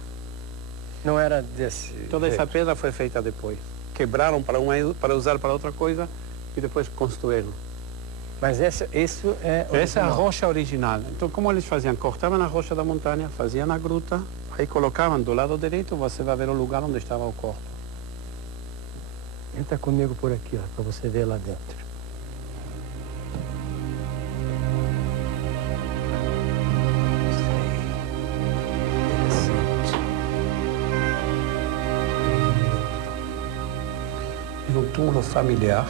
Não era desse Toda essa pedra foi feita depois. Quebraram para usar para outra coisa e depois construíram. Mas isso é original. Essa é a rocha original. Então, como eles faziam? Cortavam a rocha da montanha, faziam a gruta, aí colocavam do lado direito, você vai ver o lugar onde estava o corpo. Entra comigo por aqui, ó, para você ver lá dentro. É um túmulo familiar,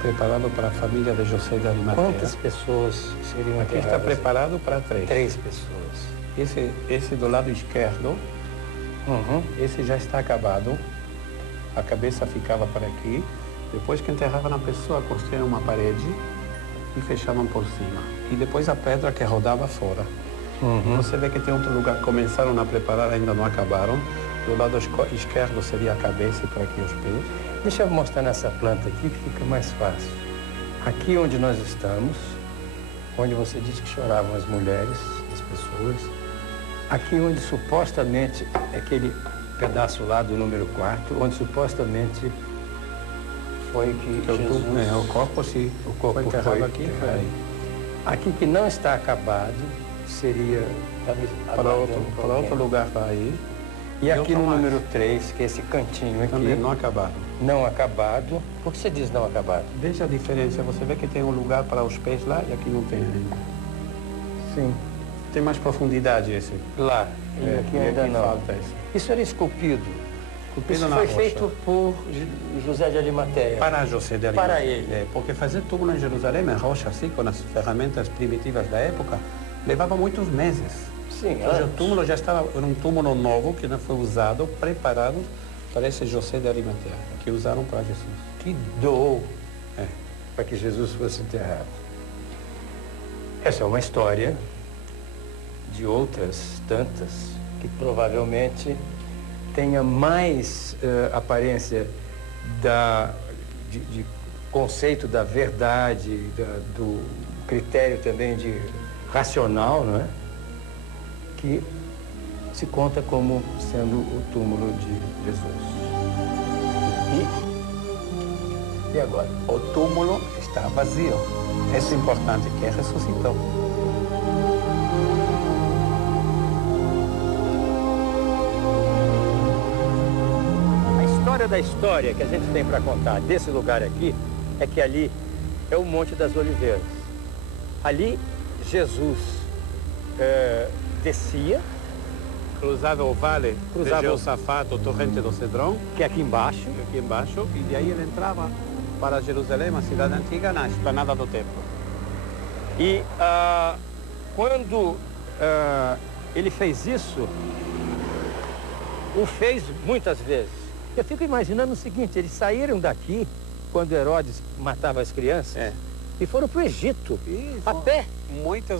preparado para a família de José de Arimateia. Quantas pessoas seriam aqui? Está preparado para 3. 3 pessoas. Esse do lado esquerdo, esse já está acabado. A cabeça ficava por aqui. Depois que enterravam a pessoa, construíram uma parede e fechavam por cima. E depois a pedra que rodava fora. Você vê que tem outro lugar, começaram a preparar, ainda não acabaram. Do lado esquerdo seria a cabeça e por aqui os pés. Deixa eu mostrar nessa planta aqui que fica mais fácil. Aqui onde nós estamos, onde você disse que choravam as mulheres, as pessoas. Aqui onde supostamente, aquele pedaço lá do número 4, onde supostamente foi que Jesus... o corpo foi enterrado aqui. Aqui que não está acabado, seria... Para outro lugar vai ir. E aqui no número 3, que é esse cantinho aqui... Também não acabado. Não acabado. Por que você diz não acabado? Veja a diferença. Você vê que tem um lugar para os pés lá e aqui não tem ainda. Sim. Tem mais profundidade esse. Lá. E aqui ainda não. Falta esse. Isso era esculpido. Isso foi feito por José de Arimateia. Para José de Arimateia. Para ele. Porque fazer túmulo em Jerusalém, em rocha assim, com as ferramentas primitivas da época, levava muitos meses. Sim, o túmulo já estava, era um túmulo novo que não foi usado, preparado para esse José de Arimateia, que usaram para Jesus. Que doou para que Jesus fosse enterrado. Essa é uma história de outras tantas que provavelmente tenha mais aparência de conceito da verdade, do critério também de racional, não é? Que se conta como sendo o túmulo de Jesus. E agora? O túmulo está vazio. Isso é importante, que ressuscitou. história da história que a gente tem para contar desse lugar aqui é que ali é o Monte das Oliveiras. Ali Jesus descia, cruzava o vale de Jeosafá, o torrente do Cedrão, que é aqui embaixo, e de aí ele entrava para Jerusalém, a cidade antiga, na esplanada do templo. E quando ele fez isso, o fez muitas vezes. Eu fico imaginando o seguinte, eles saíram daqui, quando Herodes matava as crianças, e foram para o Egito, a pé.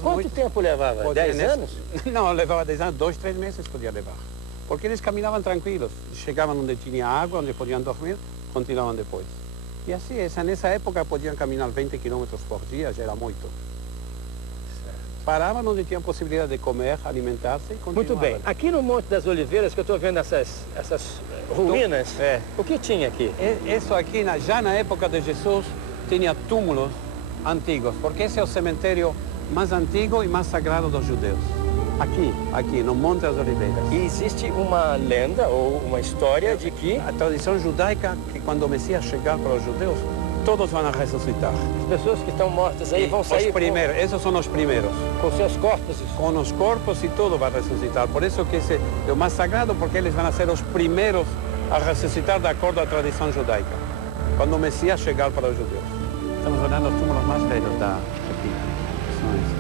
Quanto tempo levava? 10 anos? Não, levava 10 anos, 2, 3 meses podia levar. Porque eles caminavam tranquilos, chegavam onde tinha água, onde podiam dormir, continuavam depois. E assim, nessa época podiam caminhar 20 quilômetros por dia, já era muito. Paravam onde tinham possibilidade de comer, alimentar-se e continuavam. Muito bem. Aqui no Monte das Oliveiras, que eu estou vendo essas ruínas, o que tinha aqui? Isso aqui, já na época de Jesus, tinha túmulos antigos, porque esse é o cemitério mais antigo e mais sagrado dos judeus. Aqui, no Monte das Oliveiras. E existe uma lenda ou uma história de que a tradição judaica, que quando o Messias chegar para os judeus, todos vão ressuscitar. As pessoas que estão mortas aí vão sair esses são os primeiros. Com seus corpos? Com os corpos e tudo vai ressuscitar. Por isso que esse é o mais sagrado, porque eles vão ser os primeiros a ressuscitar de acordo com a tradição judaica. Quando o Messias chegar para os judeus. Estamos olhando os túmulos mais velhos daqui. São esses.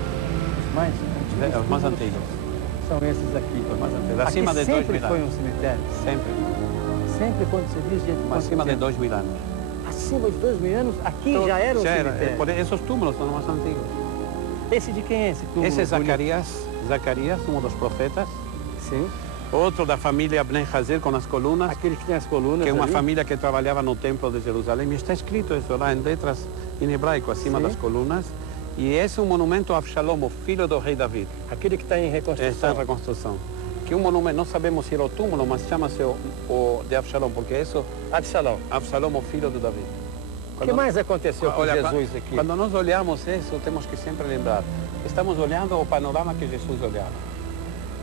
Os mais antigos? Os mais antigos. São esses aqui. Os mais antigos. Aqui Acima de 2 mil anos. sempre foi um cemitério? Sempre. Sempre quando se diz... Acima de 2 mil anos. Acima de 2 mil anos? Aqui já era um cemitério? Esses túmulos são os mais antigos. Esse de quem é esse túmulo? Esse é Zacarias, um dos profetas. Sim. Outro da família Bnei Hazer com as colunas. Aquele que tem as colunas. Que é uma ali. família que trabalhava no templo de Jerusalém. E está escrito isso lá em letras em hebraico, acima das colunas. E esse é um monumento a Absalom, o filho do rei David. Aquele que está em reconstrução. Está em reconstrução. Que é um monumento, não sabemos se era o túmulo, mas chama-se o de Absalom, porque é isso... Absalom, o filho de David. O que mais aconteceu com Jesus aqui? Quando nós olhamos isso, temos que sempre lembrar. Estamos olhando o panorama que Jesus olhava.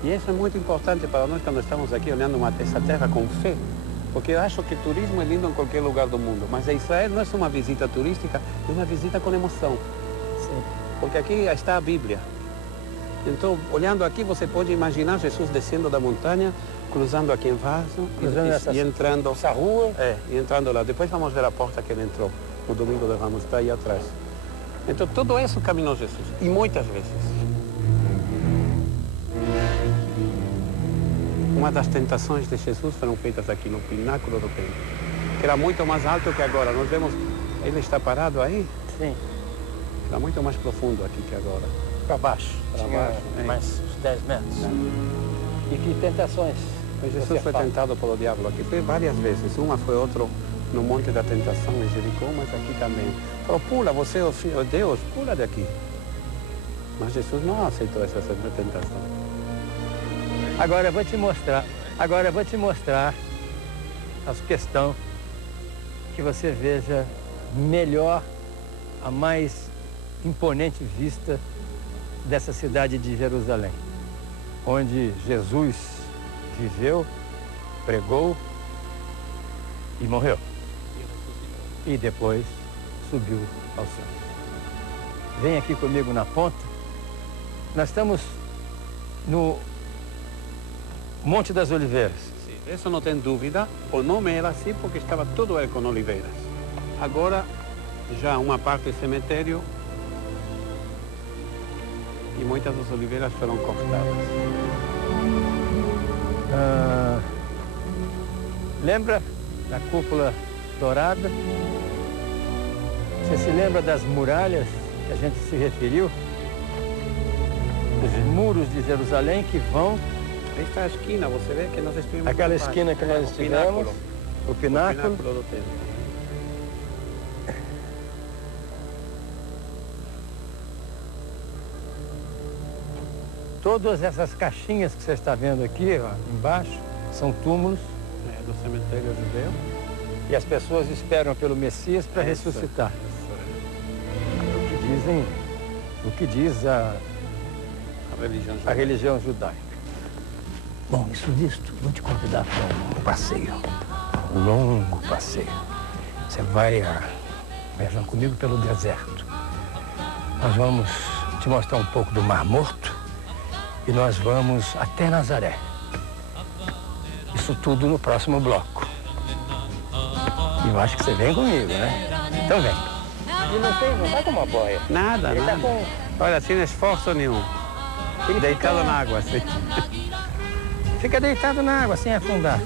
E isso é muito importante para nós quando estamos aqui olhando essa terra com fé. Porque eu acho que turismo é lindo em qualquer lugar do mundo. Mas a Israel não é só uma visita turística, é uma visita com emoção. Sim. Porque aqui está a Bíblia. Então, olhando aqui, você pode imaginar Jesus descendo da montanha, cruzando aqui em Vaso e entrando... Essa rua? E entrando lá. Depois vamos ver a porta que ele entrou. No domingo de Ramos, está aí atrás. Então, tudo isso caminhou Jesus. E muitas vezes. Uma das tentações de Jesus foram feitas aqui no pináculo do templo, que era muito mais alto que agora. Nós vemos, ele está parado aí? Sim. Era muito mais profundo aqui que agora. Para baixo. Mais uns 10 metros. E que tentações? Jesus foi tentado pelo diabo aqui. Foi várias vezes. Uma foi outra no Monte da Tentação em Jericó, mas aqui também. Falou, pula, você é o filho de Deus, pula daqui. Mas Jesus não aceitou essa tentação. Agora eu vou te mostrar a questão que você veja melhor a mais imponente vista dessa cidade de Jerusalém, onde Jesus viveu, pregou e morreu. E depois subiu ao céu. Vem aqui comigo na ponta. Nós estamos no Monte das Oliveiras. Sim, isso não tem dúvida. O nome era assim porque estava todo ele com oliveiras. Agora, já uma parte do cemitério e muitas das oliveiras foram cortadas. Lembra da cúpula dourada? Você se lembra das muralhas que a gente se referiu? Os muros de Jerusalém que vão... Aí está a esquina, você vê que nós estivemos... Aquela esquina que nós estivemos, o pináculo. O pináculo do templo. Todas essas caixinhas que você está vendo aqui, ó, embaixo, são túmulos. Do cemitério judeu. E as pessoas esperam pelo Messias para ressuscitar. O que diz a religião judaica. Bom, isso visto, vou te convidar para um passeio. um longo passeio. Você vai viajando comigo pelo deserto. Nós vamos te mostrar um pouco do Mar Morto e nós vamos até Nazaré. Isso tudo no próximo bloco. E eu acho que você vem comigo, né? Então vem. E não tá com uma boia. Nada, Ele nada. tá com... Olha, sem esforço nenhum. Ele Deitado fica... na água, assim. Fica deitado na água, sem afundar.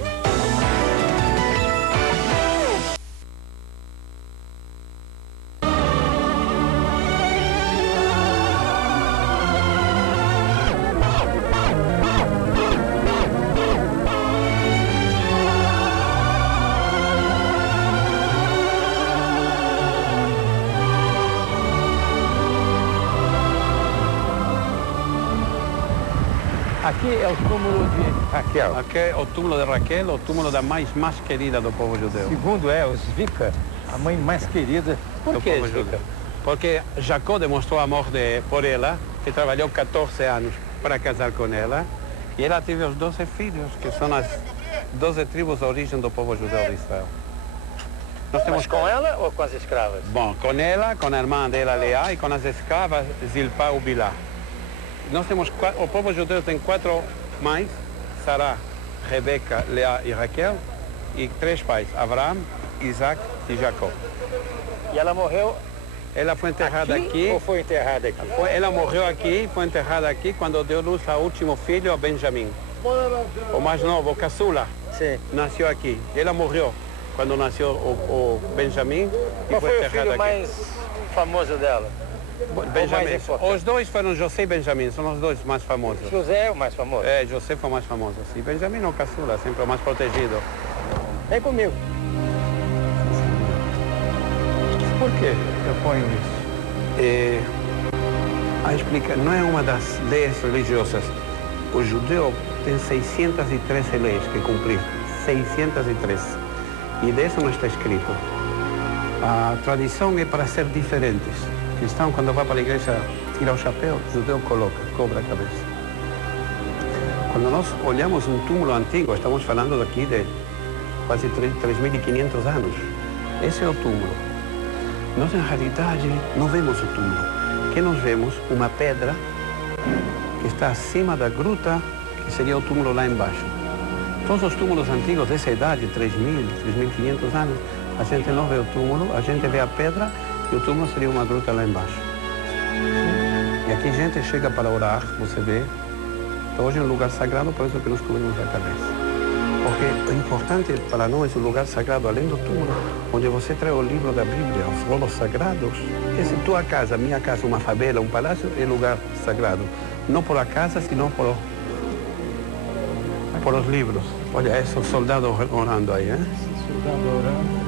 Aqui é o túmulo de Raquel. Aqui é o túmulo de Raquel, o túmulo da mais querida do povo judeu. Segundo os Zvika, a mãe mais querida. Por do que povo Zvika? judeu. Porque Jacó demonstrou amor por ela, que trabalhou 14 anos para casar com ela, e ela teve os 12 filhos, que são as 12 tribos de origem do povo judeu de Israel. Nós temos... Mas com ela ou com as escravas? Bom, com ela, com a irmã dela, Leá, e com as escravas, Zilpá e Bilá. Nós temos, o povo judeu tem 4 mães, Sará, Rebeca, Leá e Raquel, e 3 pais, Abraão, Isaac e Jacó. E ela morreu Ela foi enterrada aqui. Ou foi enterrada aqui? Ela morreu aqui, foi enterrada aqui quando deu luz ao último filho, Benjamim. O mais novo, o caçula, nasceu aqui. Ela morreu quando nasceu o Benjamim e Qual foi foi o enterrada filho aqui. mais famoso dela? Benjamim. Os dois foram José e Benjamim, são os dois mais famosos. José é o mais famoso? É, José foi o mais famoso. E Benjamim não caçula, sempre o mais protegido. Vem comigo. Por que eu ponho isso? Não é uma das leis religiosas. O judeu tem 613 leis que cumprir. 613. E dessa não está escrito. A tradição é para ser diferentes. O cristão, quando vai para a igreja, tira o chapéu, o judeu coloca, cobra a cabeça. Quando nós olhamos um túmulo antigo, estamos falando daqui de quase 3.500 anos. Esse é o túmulo. Nós, na realidade, não vemos o túmulo. O que nós vemos? Uma pedra que está acima da gruta, que seria o túmulo lá embaixo. Todos os túmulos antigos dessa idade, 3.000, 3.500 anos, a gente não vê o túmulo, a gente vê a pedra e o túmulo seria uma gruta lá embaixo. E aqui a gente chega para orar, você vê. Então, hoje é um lugar sagrado, por isso que nós cobrimos a cabeça. Porque o importante para nós, o lugar sagrado, além do túmulo, onde você traz o livro da Bíblia, os rolos sagrados, essa tua casa, minha casa, uma favela, um palácio, é lugar sagrado. Não por a casa, senão por os livros. Olha, esse é o soldado orando aí, hein? Soldado orando.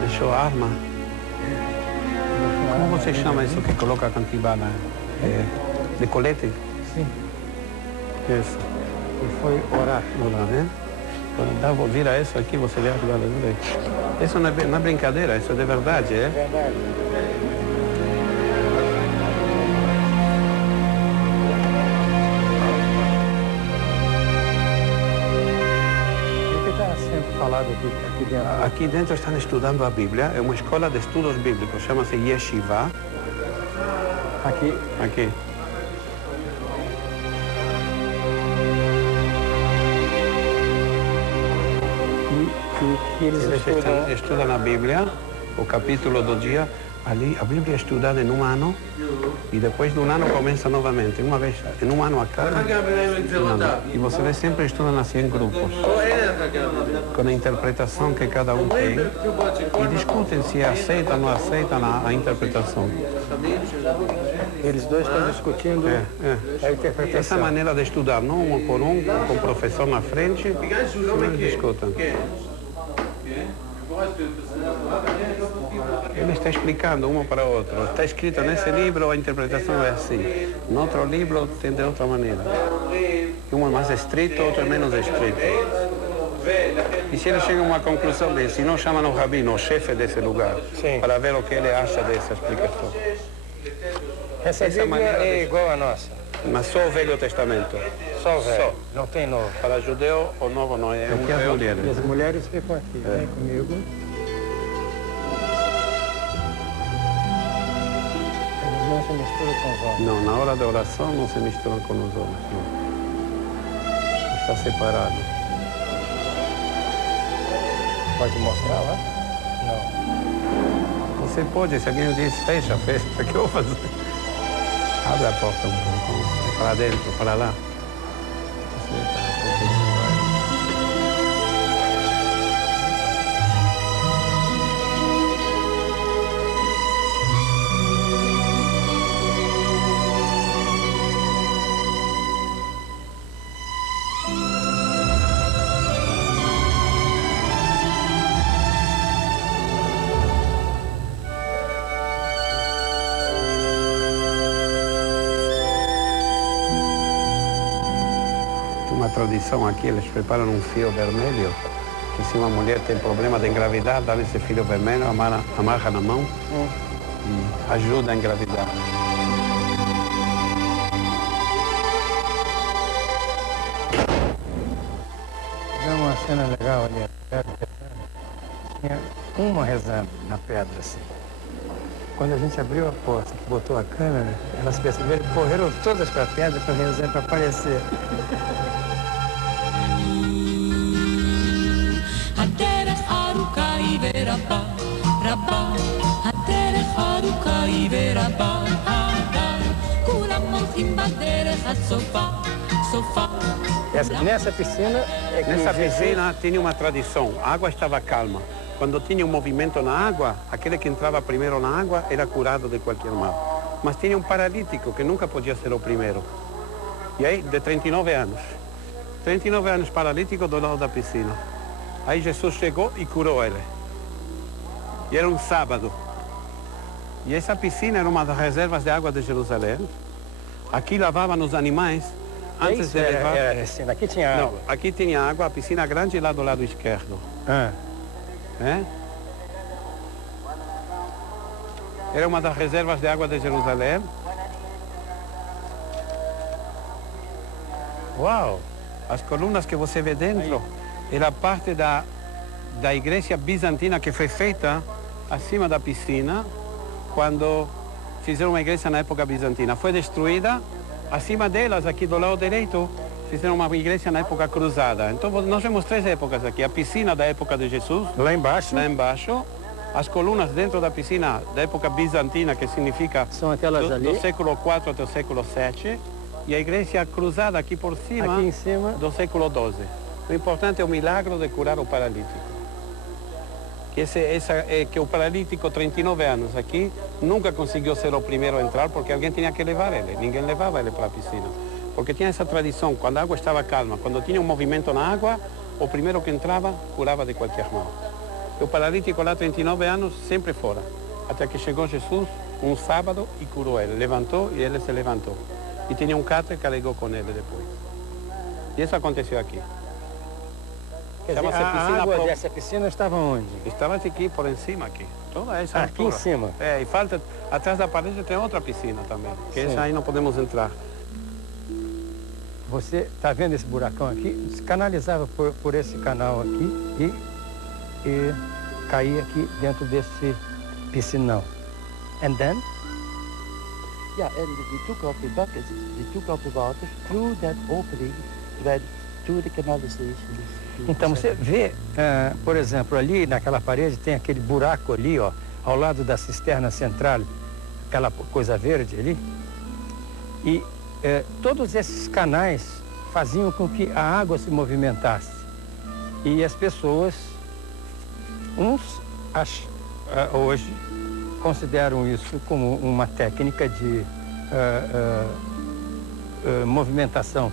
Deixou a arma. Como você chama isso que coloca a cantibana? De colete? Sim. Isso. E foi orar. Orar, né? Quando vira isso aqui, você vê a verdadeira. Isso não é brincadeira, isso é de verdade, é? Verdade. Falado aqui dentro. Aqui dentro estão estudando a Bíblia, é uma escola de estudos bíblicos, chama-se Yeshiva. Aqui? Aqui. Que eles estudam a Bíblia, o capítulo do dia. Ali a Bíblia é estudada em um ano e depois de um ano começa novamente. Uma vez, em um ano acaba. E você vê sempre estudando assim em grupos, com a interpretação que cada um tem e discutem se aceitam ou não aceitam a interpretação. Eles dois estão discutindo a interpretação. Essa maneira de estudar, não um por um, com o professor na frente, eles discutem. Ele está explicando um para o outro. Está escrito nesse livro, a interpretação é assim. No outro livro, tem de outra maneira. Um é mais estrito, outro é menos estrito. E se ele chega a uma conclusão de, se não chamam o rabino, o chefe desse lugar, para ver o que ele acha dessa explicação. Essa Bíblia é igual à nossa. Mas só o Velho Testamento. Só o velho. Não tem novo. Para judeu, o novo não é. Aqui as mulheres. As mulheres ficam aqui, vem comigo. Eles não se misturam com os homens. Não, na hora da oração não se misturam com os homens. Não. Está separado. Pode mostrar lá? Não. Você pode, se alguém diz, fecha, o que eu vou fazer? Abre a porta um pouco, para dentro, para lá. Uma tradição aqui, eles preparam um fio vermelho, que se uma mulher tem problema de engravidar, dá esse fio vermelho, amarra na mão e ajuda a engravidar. Tem uma cena legal ali, tinha uma rezando na pedra, assim. Quando a gente abriu a porta, que botou a câmera, elas perceberam que correram todas para a pedra para rezar, para aparecer. הדרך ארוכה היא ורבה, רבה, הדרך ארוכה היא ורבה, כולם הולכים בדרך עד סופה, סופה. Nessa piscina é que Nessa piscina tinha uma tradição, a água estava calma. Quando tinha um movimento na água, aquele que entrava primeiro na água era curado de qualquer mal. Mas tinha um paralítico que nunca podia ser o primeiro. E aí, de 39 anos. 39 anos paralítico do lado da piscina. Aí Jesus chegou e curou ele. E era um sábado. E essa piscina era uma das reservas de água de Jerusalém. Aqui lavavam os animais antes de levar... Aqui tinha água? Não, aqui tinha água, a piscina grande lá do lado esquerdo. Era uma das reservas de água de Jerusalém. Uau! As colunas que você vê dentro era parte da igreja bizantina que foi feita acima da piscina quando fizeram uma igreja na época bizantina. Foi destruída, acima delas, aqui do lado direito, fizeram uma igreja na época cruzada. Então nós vemos três épocas aqui. A piscina da época de Jesus. Lá embaixo. Lá embaixo. As colunas dentro da piscina da época bizantina, que significa são aquelas ali do século IV até o século VII. E a igreja cruzada aqui por cima, aqui em cima, do século XII. O importante é o milagre de curar o paralítico. Que o paralítico, 39 anos aqui, nunca conseguiu ser o primeiro a entrar porque alguém tinha que levar ele. Ninguém levava ele para a piscina. Porque tinha essa tradição, quando a água estava calma, quando tinha um movimento na água, o primeiro que entrava curava de qualquer mal. E o paralítico lá, 39 anos, sempre fora. Até que chegou Jesus, um sábado, e curou ele. Levantou e ele se levantou. E tinha um catre que carregou com ele depois. E isso aconteceu aqui. Quer dizer, a água dessa piscina estava onde? Estava aqui, por em cima aqui. Toda essa aqui altura. Em cima? É, e falta, atrás da parede tem outra piscina também. Que essa aí não podemos entrar. Você está vendo esse buracão aqui? Se canalizava por esse canal aqui e caía aqui dentro desse piscinão. And then? Yeah, and they took off the buckets, they took off the water through that opening, went to the canalization. Então você vê, por exemplo, ali naquela parede tem aquele buraco ali, ó, ao lado da cisterna central, aquela coisa verde ali. E todos esses canais faziam com que a água se movimentasse. E as pessoas, hoje, consideram isso como uma técnica de movimentação,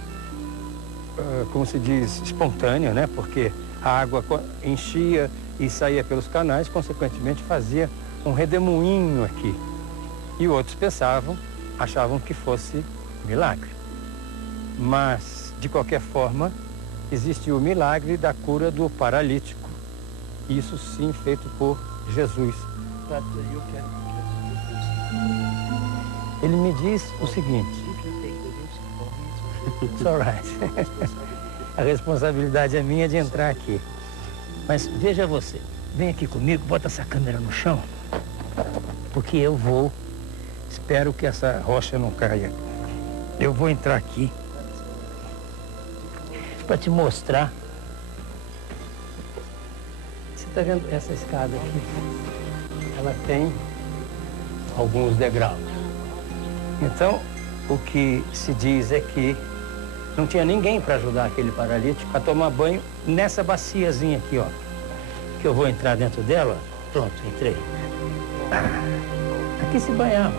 como se diz, espontânea, né? Porque a água enchia e saía pelos canais, consequentemente fazia um redemoinho aqui. E outros achavam que fosse milagre. Mas, de qualquer forma, existe o milagre da cura do paralítico. Isso sim feito por Jesus. But you can Ele me diz o seguinte. if you take the risk for me, It's all right. A responsabilidade é minha de entrar aqui. Mas veja você, vem aqui comigo, bota essa câmera no chão, porque eu vou, espero que essa rocha não caia. Eu vou entrar aqui para te mostrar. Você está vendo essa escada aqui? Ela tem alguns degraus. Então, o que se diz é que não tinha ninguém para ajudar aquele paralítico a tomar banho nessa baciazinha aqui, ó. Que eu vou entrar dentro dela. Pronto, entrei. Aqui se banhava.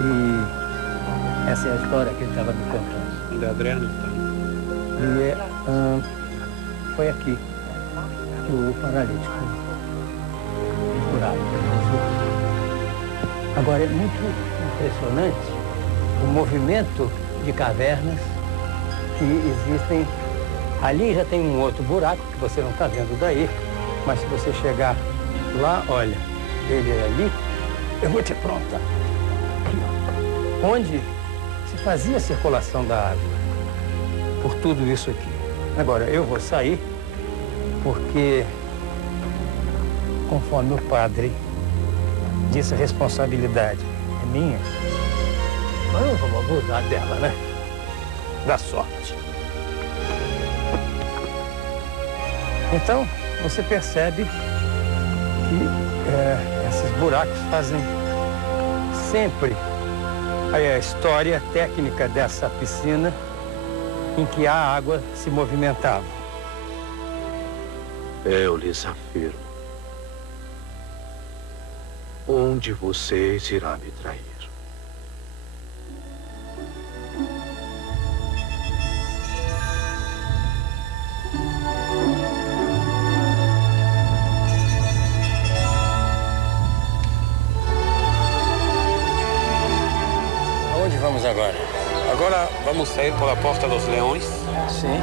E essa é a história que ele estava me contando. De Adriano. E foi aqui que o paralítico curado. Agora, é muito impressionante o movimento de cavernas que existem. Ali já tem um outro buraco que você não está vendo daí, mas se você chegar lá, olha, ele é ali, eu vou te aprontar. Aqui, ó. Onde se fazia a circulação da água, por tudo isso aqui. Agora, eu vou sair porque, conforme o padre disse, a responsabilidade é minha. Mas não vamos abusar dela, né? Da sorte. Então, você percebe que esses buracos fazem sempre a história técnica dessa piscina em que a água se movimentava. Eu lhes afirmo. Um de vocês irá me trair. Aonde vamos agora? Agora vamos sair pela Porta dos Leões. Sim.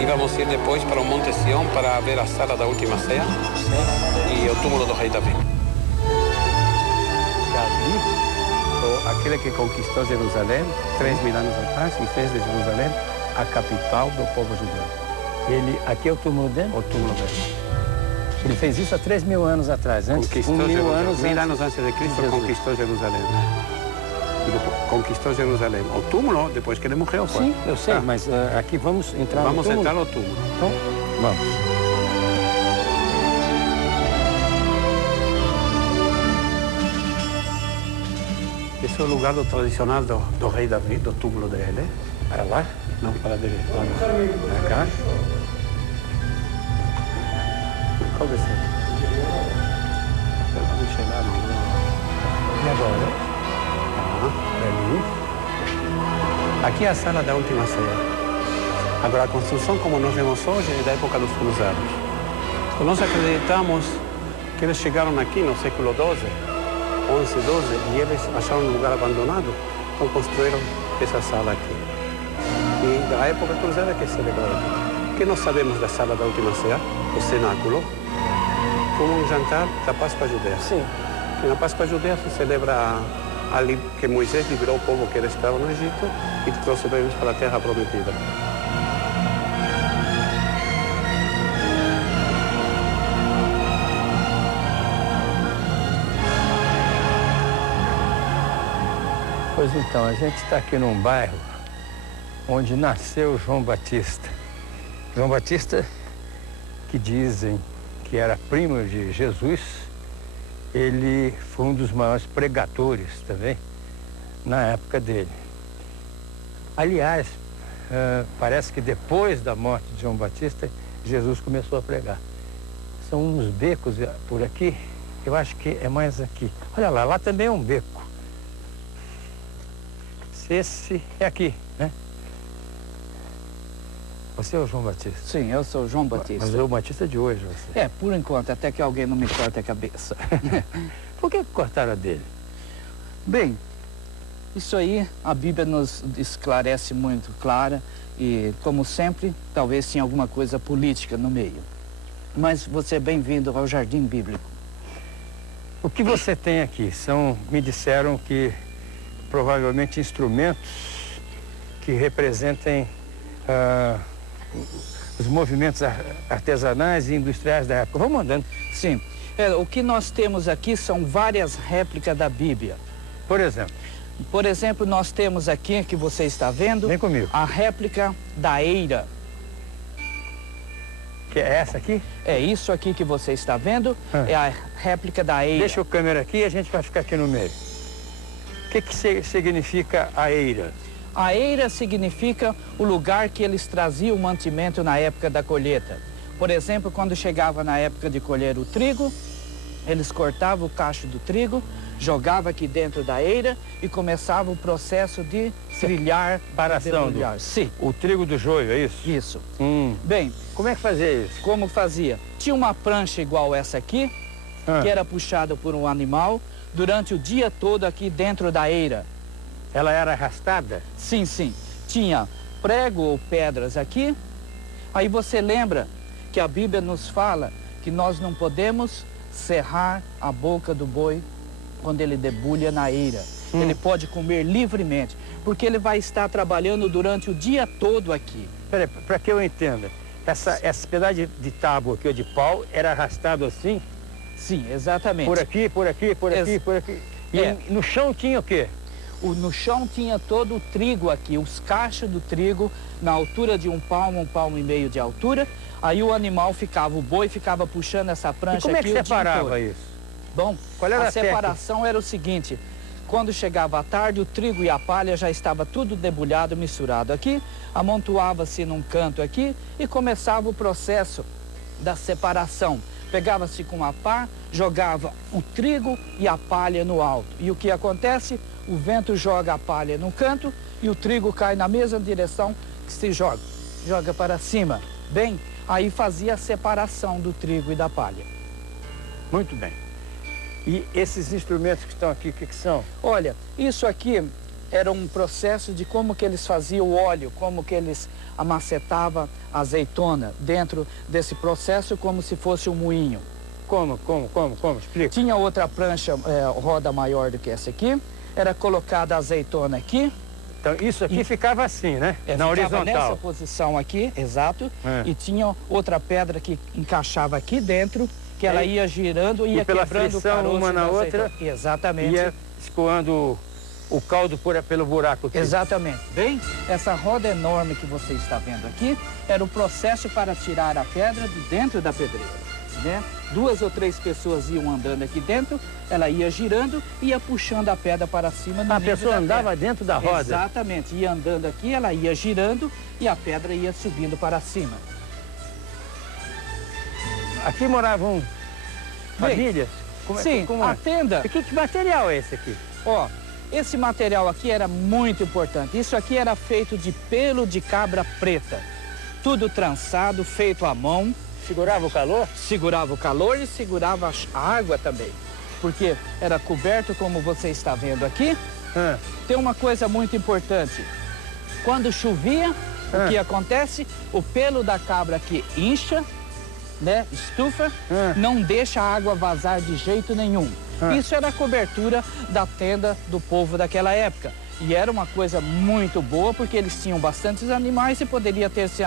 E vamos ir depois para o Monte Sião para ver a Sala da Última Ceia. Sim. E o túmulo do rei Davi. Davi, aquele que conquistou Jerusalém 3.000 anos atrás e fez de Jerusalém a capital do povo judeu. Aqui é o túmulo dele? O túmulo dele. Ele fez isso há 3.000 anos atrás, antes? Conquistou 1.000 anos Mil anos antes de Cristo, conquistou Jerusalém. E depois, conquistou Jerusalém. O túmulo, depois que ele morreu, foi. Sim, eu sei, mas aqui vamos entrar no túmulo. Vamos entrar no túmulo. Então, vamos. Esse é o lugar tradicional do rei Davi, do túmulo dele. Para lá? Não, para dele. Para cá. Qual vai ser? Vamos chegar, não. E agora? Ali. Aqui é a Sala da Última Ceia. Agora, a construção, como nós vemos hoje, é da época dos cruzados. Então, nós acreditamos que eles chegaram aqui no século XII, 11, 12, e eles acharam um lugar abandonado, então construíram essa sala aqui. E da época cruzada que celebraram aqui. O que nós sabemos da Sala da Última Ceia, o cenáculo, como um jantar da Páscoa Judeia. Sim. E na Páscoa Judeia se celebra ali que Moisés liberou o povo que era escravo no Egito e trouxe eles para a Terra Prometida. Pois então, a gente está aqui num bairro onde nasceu João Batista. João Batista, que dizem que era primo de Jesus, ele foi um dos maiores pregadores também na época dele. Aliás, parece que depois da morte de João Batista, Jesus começou a pregar. São uns becos por aqui, eu acho que é mais aqui. Olha lá, lá também é um beco. Esse é aqui, né? Você é o João Batista? Sim, eu sou o João Batista. Mas é o Batista de hoje, você. É, por enquanto, até que alguém não me corte a cabeça. Por que cortaram a dele? Bem, Isso aí a Bíblia nos esclarece muito clara e, como sempre, talvez tinha alguma coisa política no meio. Mas você é bem-vindo ao Jardim Bíblico. O que você tem aqui? Me disseram que provavelmente instrumentos que representem os movimentos artesanais e industriais da época. Vamos andando. Sim. O que nós temos aqui são várias réplicas da Bíblia. Por exemplo? Por exemplo, nós temos aqui, que você está vendo, vem comigo, a réplica da eira. Que é essa aqui? É isso aqui que você está vendo, é a réplica da eira. Deixa o câmera aqui e a gente vai ficar aqui no meio. O que significa a eira? A eira significa o lugar que eles traziam o mantimento na época da colheita. Por exemplo, quando chegava na época de colher o trigo, eles cortavam o cacho do trigo, jogavam aqui dentro da eira e começava o processo de trilhar. Separação Sim. O trigo do joio, é isso? Isso. Bem, como é que fazia isso? Como fazia? Tinha uma prancha igual essa aqui, que era puxada por um animal durante o dia todo aqui dentro da eira. Ela era arrastada? Sim, sim. Tinha prego ou pedras aqui. Aí você lembra que a Bíblia nos fala que nós não podemos cerrar a boca do boi quando ele debulha na eira. Ele pode comer livremente, porque ele vai estar trabalhando durante o dia todo aqui. Peraí, para que eu entenda, esse pedaço de tábua aqui, de pau, era arrastado assim? Sim, exatamente. Por aqui, por aqui, por aqui, por aqui. E no chão tinha o quê? No chão tinha todo o trigo aqui, os cachos do trigo na altura de um palmo e meio de altura. Aí o animal o boi ficava puxando essa prancha aqui. E como é que separava isso? Bom, qual era a separação era o seguinte: quando chegava a tarde, o trigo e a palha já estava tudo debulhado, misturado aqui, amontoava-se num canto aqui e começava o processo da separação. Pegava-se com uma pá, jogava o trigo e a palha no alto. E o que acontece? O vento joga a palha no canto e o trigo cai na mesma direção que se joga para cima. Bem, aí fazia a separação do trigo e da palha. Muito bem. E esses instrumentos que estão aqui, o que são? Olha, isso aqui era um processo de como que eles faziam o óleo, como que eles amacetavam a azeitona dentro desse processo, como se fosse um moinho. Como? Explica. Tinha outra prancha, roda maior do que essa aqui, era colocada a azeitona aqui. Então isso aqui ficava assim, né? Na horizontal. Nessa posição aqui, exato. E tinha outra pedra que encaixava aqui dentro, que ela ia girando e ia quebrando o caroço uma na outra. Exatamente. Ia escoando o caldo pelo buraco aqui. Exatamente. Bem, essa roda enorme que você está vendo aqui era o processo para tirar a pedra de dentro da pedreira, né? 2 ou 3 pessoas iam andando aqui dentro, ela ia girando e ia puxando a pedra para cima. A pessoa andava dentro da roda? Exatamente. Ia andando aqui, ela ia girando e a pedra ia subindo para cima. Aqui moravam famílias? Sim, a tenda. E que material é esse aqui? Ó, esse material aqui era muito importante. Isso aqui era feito de pelo de cabra preta. Tudo trançado, feito à mão. Segurava o calor? Segurava o calor e segurava a água também. Porque era coberto, como você está vendo aqui. Tem uma coisa muito importante. Quando chovia, o que acontece? O pelo da cabra aqui incha, né? Estufa, não deixa a água vazar de jeito nenhum. Isso era a cobertura da tenda do povo daquela época. E era uma coisa muito boa, porque eles tinham bastantes animais e poderia ter esse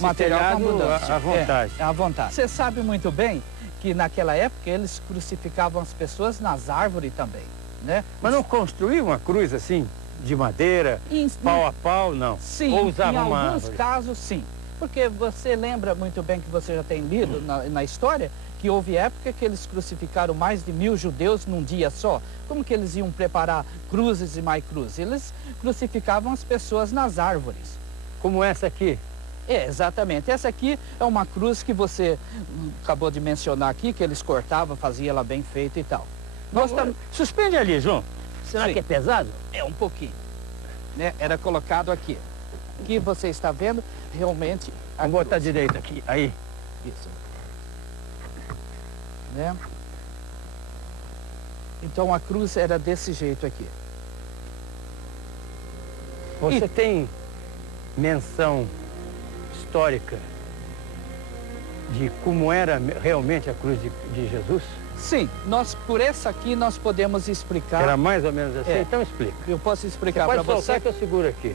material com abundância. À vontade. À vontade. Você sabe muito bem que naquela época eles crucificavam as pessoas nas árvores também, né? Mas não construíam uma cruz assim, de madeira, pau a pau, não? Sim, ou usavam em uma alguns árvore? casos sim. Porque você lembra muito bem que você já tem lido na história que houve época que eles crucificaram mais de 1000 judeus num dia só. Como que eles iam preparar cruzes e mais cruzes? Eles crucificavam as pessoas nas árvores. Como essa aqui? Exatamente. Essa aqui é uma cruz que você acabou de mencionar aqui, que eles cortavam, faziam ela bem feita e tal. Suspende ali, João. Será que é pesado? É um pouquinho. Né? Era colocado aqui. Aqui você está vendo realmente... Vamos botar direito aqui. Aí. Isso. Né? Então a cruz era desse jeito aqui. Você tem menção histórica de como era realmente a cruz de Jesus? Sim, por essa aqui nós podemos explicar. Era mais ou menos assim? Então explica. Eu posso explicar para você. Pode soltar que eu seguro aqui.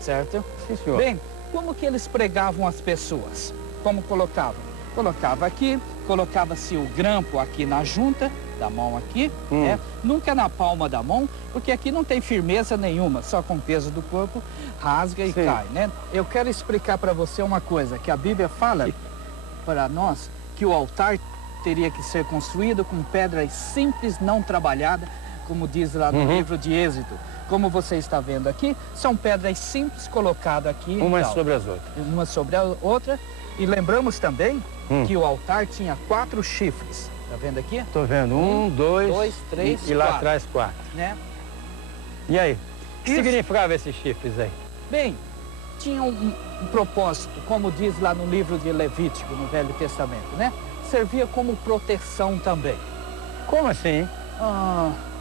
Certo? Sim, senhor. Bem, como que eles pregavam as pessoas? Como colocavam? Colocava aqui, colocava-se o grampo aqui na junta da mão aqui, né? Nunca na palma da mão, porque aqui não tem firmeza nenhuma, só com o peso do corpo rasga e cai, né? Eu quero explicar para você uma coisa, que a Bíblia fala para nós que o altar teria que ser construído com pedras simples, não trabalhadas, como diz lá no livro de Êxodo. Como você está vendo aqui, são pedras simples colocadas aqui. Uma sobre as outras. Uma sobre a outra. E lembramos também que o altar tinha 4 chifres. Está vendo aqui? Estou vendo. 1, 2, 3, 4. E lá atrás 4. Né? E aí? O que significava esses chifres aí? Bem, tinha um propósito, como diz lá no livro de Levítico, no Velho Testamento, né? Servia como proteção também. Como assim?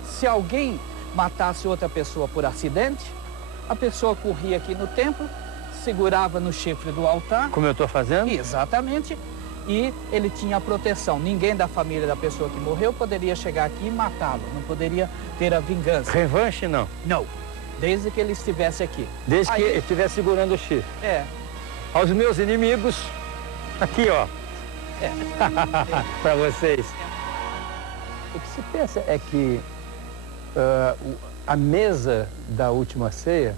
Se alguém matasse outra pessoa por acidente, a pessoa corria aqui no templo, segurava no chifre do altar. Como eu estou fazendo? Exatamente. E ele tinha a proteção. Ninguém da família da pessoa que morreu poderia chegar aqui e matá-lo. Não poderia ter a vingança. Revanche, não? Não. Desde que ele estivesse aqui. Desde que ele estivesse segurando o chifre. É. Aos meus inimigos, aqui, ó. Para vocês. O que se pensa é que a mesa da última ceia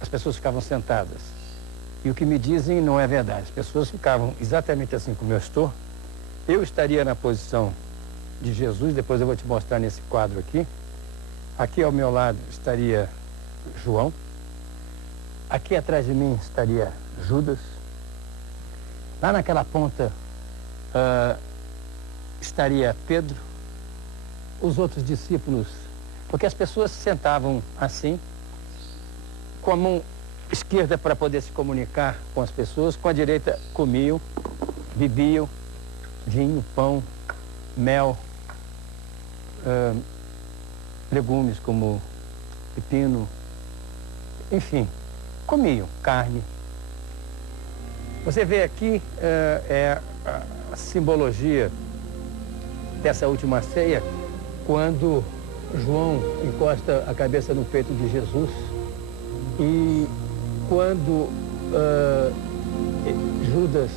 as pessoas ficavam sentadas. E o que me dizem não é verdade. As pessoas ficavam exatamente assim como eu estou. Eu estaria na posição de Jesus, depois eu vou te mostrar nesse quadro aqui. Aqui ao meu lado estaria João. Aqui atrás de mim estaria Judas. Lá naquela ponta estaria Pedro. Os outros discípulos, porque as pessoas se sentavam assim, com a mão esquerda para poder se comunicar com as pessoas, com a direita comiam, bebiam vinho, pão, mel, legumes como pepino, enfim, comiam carne. Você vê aqui a simbologia dessa última ceia, quando João encosta a cabeça no peito de Jesus e quando Judas,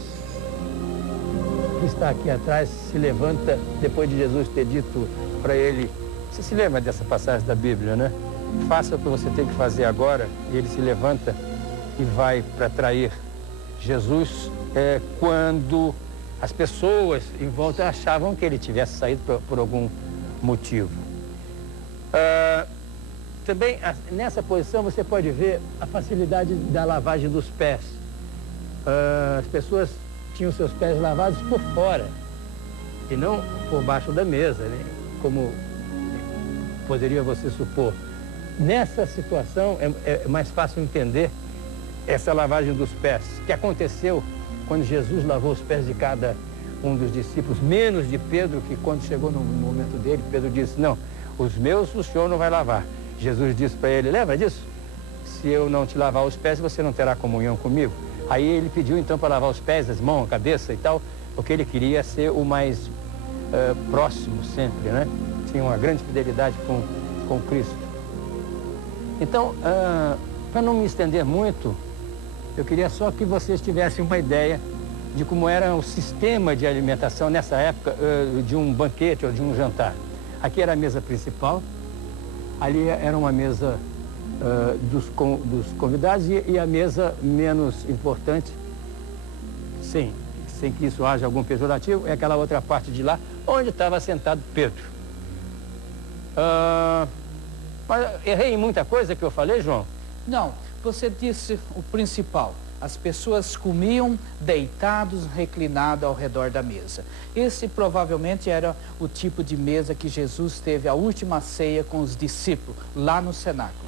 que está aqui atrás, se levanta depois de Jesus ter dito para ele, você se lembra dessa passagem da Bíblia, né? Faça o que você tem que fazer agora, e ele se levanta e vai para trair Jesus, quando as pessoas em volta achavam que ele tivesse saído por algum motivo. Também nessa posição você pode ver a facilidade da lavagem dos pés. As pessoas tinham seus pés lavados por fora e não por baixo da mesa, né? Como poderia você supor. Nessa situação é mais fácil entender essa lavagem dos pés, que aconteceu quando Jesus lavou os pés de cada um dos discípulos, menos de Pedro, que quando chegou no momento dele, Pedro disse, não, os meus o senhor não vai lavar. Jesus disse para ele, lembra disso? Se eu não te lavar os pés, você não terá comunhão comigo. Aí ele pediu então para lavar os pés, as mãos, a cabeça e tal, porque ele queria ser o mais próximo sempre, né? Tinha uma grande fidelidade com Cristo. Então, para não me estender muito, eu queria só que vocês tivessem uma ideia de como era o sistema de alimentação nessa época de um banquete ou de um jantar. Aqui era a mesa principal, ali era uma mesa dos convidados e a mesa menos importante, sim, sem que isso haja algum pejorativo, é aquela outra parte de lá, onde estava sentado Pedro. Mas errei em muita coisa que eu falei, João? Não, você disse o principal. As pessoas comiam deitados, reclinados ao redor da mesa. Esse provavelmente era o tipo de mesa que Jesus teve a última ceia com os discípulos, lá no cenáculo.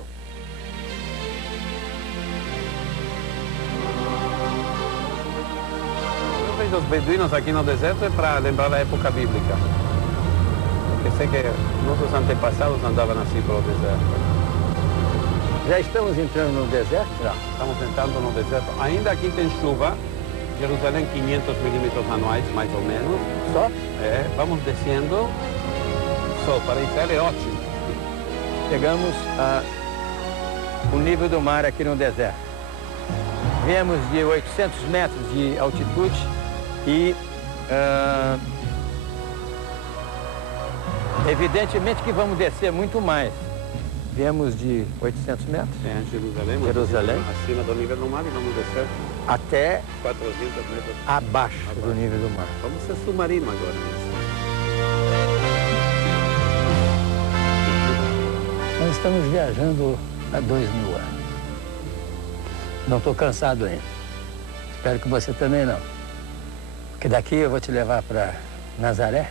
Eu vejo os beduínos aqui no deserto é para lembrar da época bíblica. Porque sei que nossos antepassados andavam assim pelo deserto. Já estamos entrando no deserto? Já, estamos entrando no deserto. Ainda aqui tem chuva. Jerusalém, 500 milímetros anuais, mais ou menos. Só? Vamos descendo. Só, para Israel é ótimo. Chegamos o nível do mar aqui no deserto. Viemos de 800 metros de altitude e evidentemente que vamos descer muito mais. Viemos de 800 metros. Jerusalém. Acima do nível do mar e vamos descer até 400 metros abaixo do nível do mar. Vamos ser submarino agora. Nós estamos viajando há 2000 anos. Não estou cansado ainda. Espero que você também não. Porque daqui eu vou te levar para Nazaré,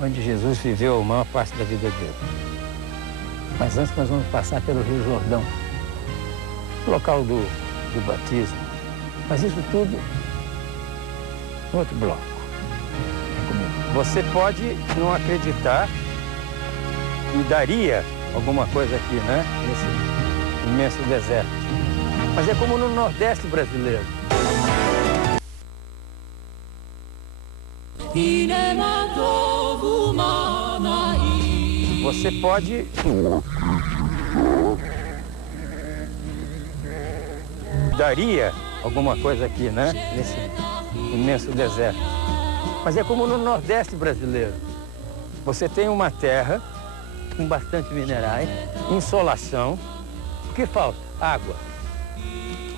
onde Jesus viveu a maior parte da vida dele. Mas antes nós vamos passar pelo Rio Jordão, local do batismo. Mas isso tudo no outro bloco. Vem comigo. Você pode não acreditar que daria alguma coisa aqui, né? Nesse imenso deserto. Mas é como no Nordeste brasileiro. Você pode daria alguma coisa aqui, né? Nesse imenso deserto. Mas é como no Nordeste brasileiro. Você tem uma terra com bastante minerais, insolação. O que falta? Água.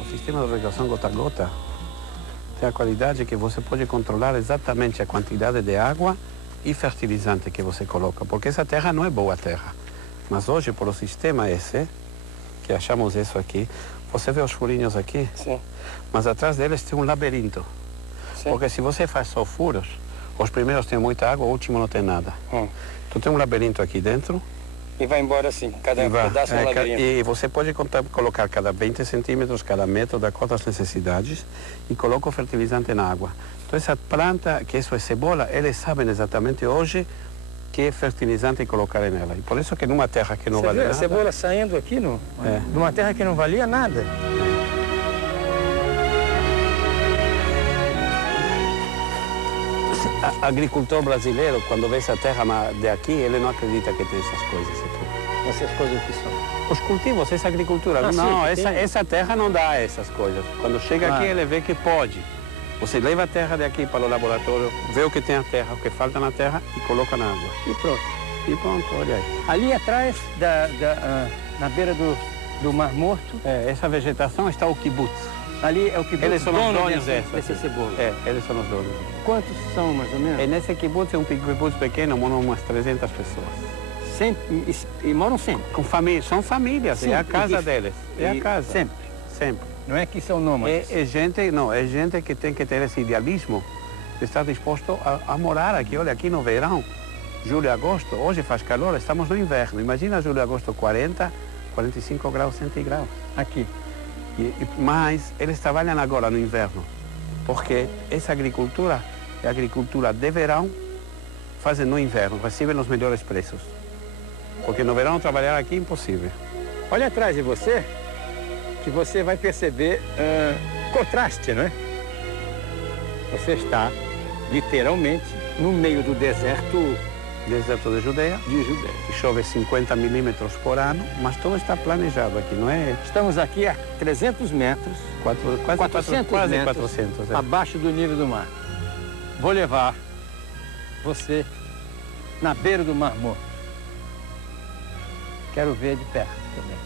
O sistema de irrigação gota a gota tem a qualidade que você pode controlar exatamente a quantidade de água e fertilizante que você coloca, porque essa terra não é boa terra. Mas hoje, por o sistema esse, que achamos isso aqui, você vê os furinhos aqui? Sim. Mas atrás deles tem um labirinto. Sim. Porque se você faz só furos, os primeiros têm muita água, o último não tem nada. Então tem um labirinto aqui dentro. E vai embora assim, cada pedaço é um labirinto. E você pode colocar cada 20 centímetros, cada metro, de acordo às necessidades, e coloca o fertilizante na água. Então essa planta, que isso é cebola, eles sabem exatamente hoje que fertilizante colocar nela. E por isso que numa terra que não vale nada... a cebola saindo aqui numa terra que não valia nada. O agricultor brasileiro, quando vê essa terra de aqui, ele não acredita que tem essas coisas aqui. Essas coisas que são? Os cultivos, essa agricultura. Não, essa terra não dá essas coisas. Quando chega aqui, ele vê que pode. Você leva a terra daqui para o laboratório, vê o que tem a terra, o que falta na terra e coloca na água. E pronto. E pronto, olha aí. Ali atrás, na beira do Mar Morto... essa vegetação está o kibutz. Ali é o kibutz. Eles são os donos dessa cebola. Eles são os donos. Quantos são, mais ou menos? Nesse kibutz é um kibutz pequeno, moram umas 300 pessoas. Sempre? E moram sempre? Com família, são famílias, sim, é a casa deles. É a casa. Sempre? Sempre. Não é que são nômades? É gente que tem que ter esse idealismo de estar disposto a morar aqui. Olha, aqui no verão, julho e agosto, hoje faz calor, estamos no inverno. Imagina julho e agosto 40, 45 graus centigraus. Aqui. Mas eles trabalham agora no inverno, porque essa agricultura é agricultura de verão, fazem no inverno, recebem os melhores preços. Porque no verão trabalhar aqui é impossível. Olha atrás de você, que você vai perceber contraste, não é? Você está, literalmente, no meio do deserto de Judeia. Que chove 50 milímetros por ano, mas tudo está planejado aqui, não é? Estamos aqui a 300 metros, quase 400 abaixo do nível do mar. Vou levar você na beira do Mar Morto. Quero ver de perto também.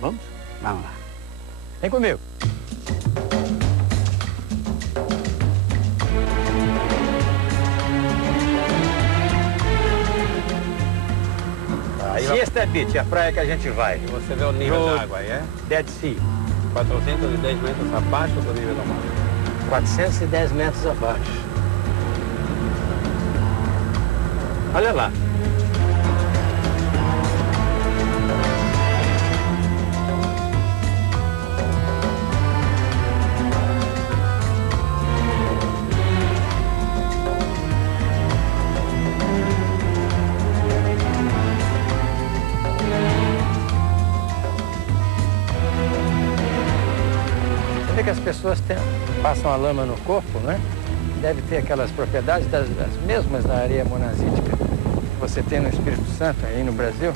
Vamos? Vamos lá. Vem comigo. Siesta Beach, a praia que a gente vai. E você vê o nível da água aí, é? Dead Sea. 410 metros abaixo do nível do mar. 410 metros abaixo. Olha lá. as pessoas passam a lama no corpo, né? Deve ter aquelas propriedades das mesmas da areia monazítica que você tem no Espírito Santo, aí no Brasil.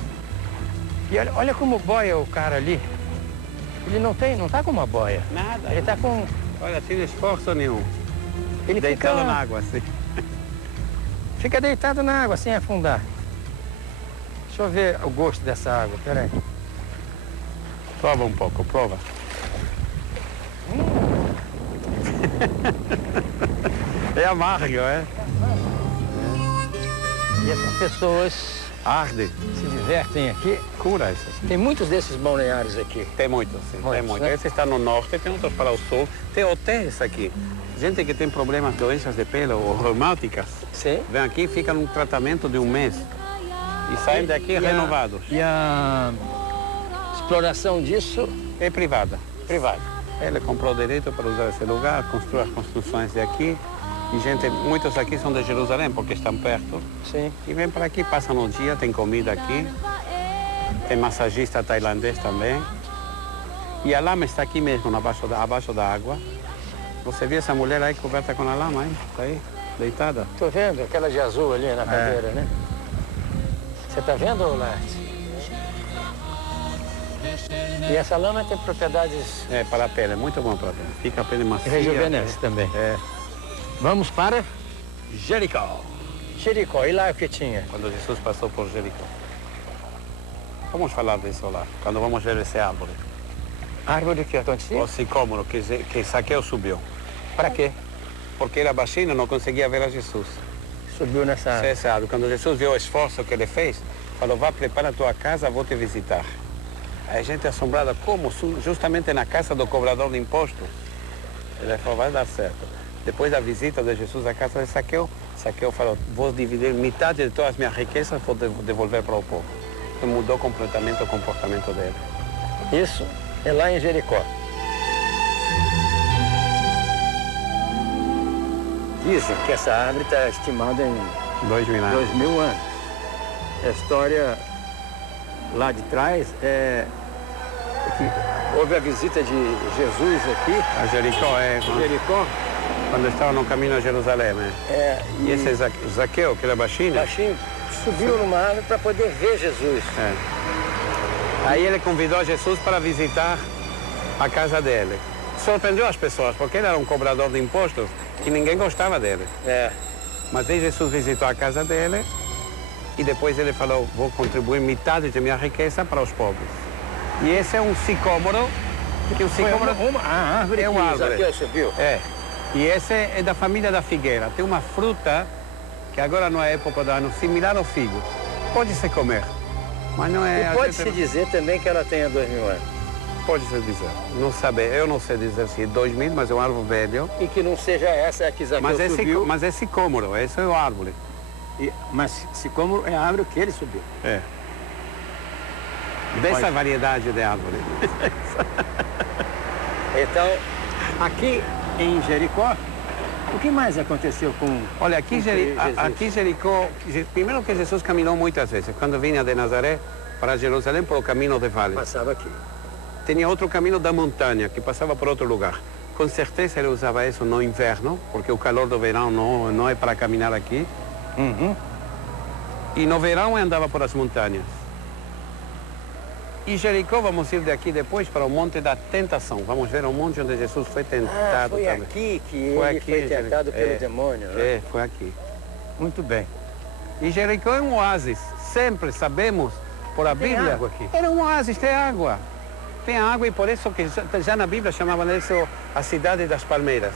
E olha como boia o cara ali. Ele não tá com uma boia. Nada. Ele tá com... Olha, sem esforço nenhum. Ele deitado na água, assim. Fica deitado na água, sem afundar. Deixa eu ver o gosto dessa água, peraí. Prova um pouco, prova. É amargo, é? E essas pessoas arde, se divertem aqui. Cura isso. Tem muitos desses balneários aqui. Tem muitos, sim. Tem muitos. Né? Esse está no norte, tem outros para o sul. Tem hotéis aqui. Gente que tem problemas, doenças de pele ou reumáticas. Sim. Vem aqui e fica num tratamento de um mês. E saem daqui renovados. E a exploração disso é privada. Privada. Ele comprou o direito para usar esse lugar, construir as construções de aqui. E gente, muitos aqui são de Jerusalém, porque estão perto. Sim. E vem para aqui, passam o dia, tem comida aqui. Tem massagista tailandês também. E a lama está aqui mesmo, abaixo da água. Você viu essa mulher aí coberta com a lama, hein? Está aí, deitada. Tô vendo, aquela de azul ali na cadeira, né? Você tá vendo, Larte? E essa lama tem propriedades... É, para a pele, muito bom para a pele. Fica a pele macia. Rejuvenesce também. É. Vamos para Jericó. Jericó, e lá o que tinha? Quando Jesus passou por Jericó. Vamos falar disso lá, quando vamos ver essa árvore. Árvore que acontecia? O sicômoro que Zaqueu subiu. Para quê? Porque era baixinho e não conseguia ver a Jesus. Subiu nessa árvore. Essa árvore. Quando Jesus viu o esforço que ele fez, falou, vá, prepara a tua casa, vou te visitar. Aí a gente assombrada, como? Justamente na casa do cobrador de impostos. Ele falou, vai dar certo. Depois da visita de Jesus à casa de Zaqueu, Zaqueu falou, vou dividir metade de todas as minhas riquezas, vou devolver para o povo. Então mudou completamente o comportamento dele. Isso é lá em Jericó. Dizem que essa árvore está estimada em 2000 anos. 2000 anos. A história lá de trás é que houve a visita de Jesus aqui. A Jericó, Jericó. Quando estava no caminho a Jerusalém, né? E esse Zaqueu, que era baixinho? Baixinho, subiu numa árvore para poder ver Jesus. É. Aí ele convidou Jesus para visitar a casa dele. Surpreendeu as pessoas, porque ele era um cobrador de impostos que ninguém gostava dele. Mas aí Jesus visitou a casa dele e depois ele falou, vou contribuir metade de minha riqueza para os pobres. E esse é um sicômoro, que o sicômoro uma árvore é uma que árvore. Zaqueu subiu. É. E esse é da família da figueira. Tem uma fruta que agora não é época do ano, similar ao figo. Pode-se comer, mas não é... E pode-se dizer também que ela tenha 2000 anos. Pode-se dizer. Não saber, eu não sei dizer se é 2000, mas é um árvore velho. E que não seja essa que Zaqueu subiu. Mas é sicômoro, esse é o árvore. Mas sicômoro é a árvore que ele subiu. É. Dessa variedade de árvore. Então, aqui em Jericó, o que mais aconteceu com... Olha, aqui Jericó, primeiro que Jesus caminhou muitas vezes. Quando vinha de Nazaré para Jerusalém, pelo caminho de vale. Passava aqui. Tinha outro caminho da montanha, que passava por outro lugar. Com certeza ele usava isso no inverno, porque o calor do verão não é para caminhar aqui. E no verão andava por as montanhas. E Jericó, vamos ir daqui depois para o Monte da Tentação. Vamos ver o monte onde Jesus foi tentado. Foi também. aqui que ele foi tentado pelo demônio, né? É, foi aqui. Muito bem. E Jericó é um oásis. Sempre sabemos, por a Bíblia... Tem água aqui. Era um oásis, tem água. Tem água e por isso que já na Bíblia chamavam isso a cidade das palmeiras.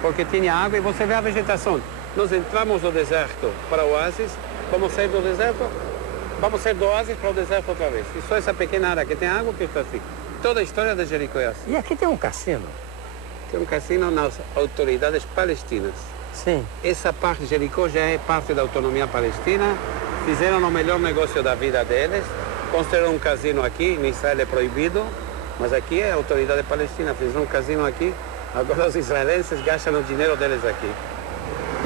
Porque tinha água e você vê a vegetação. Nós entramos no deserto para o oásis, vamos sair do deserto, vamos sair do oásis para o deserto outra vez. E só essa pequena área que tem água que está assim. Toda a história de Jericó é assim. E aqui tem um cassino? Tem um cassino nas autoridades palestinas. Sim. Essa parte de Jericó já é parte da autonomia palestina. Fizeram o melhor negócio da vida deles. Construíram um cassino aqui, em Israel é proibido, mas aqui é a autoridade palestina. Fizeram um cassino aqui, agora os israelenses gastam o dinheiro deles aqui.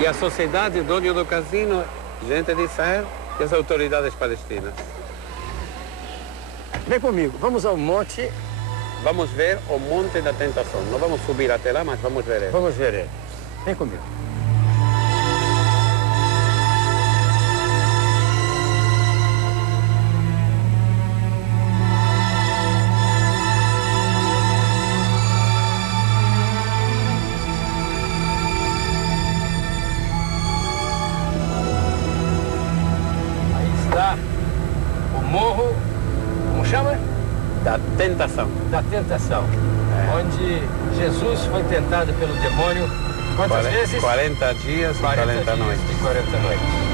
E a sociedade, o dono do cassino, gente de Israel e as autoridades palestinas. Vem comigo, vamos ao Monte vamos ver o Monte da Tentação. Não vamos subir até lá, mas vamos ver ele. Vamos ver ele. Vem comigo. Aí está o morro, como chama? Da Tentação. Da Tentação. Onde Jesus foi tentado pelo demônio quantas vezes? 40 dias e 40 noites. E 40 noites.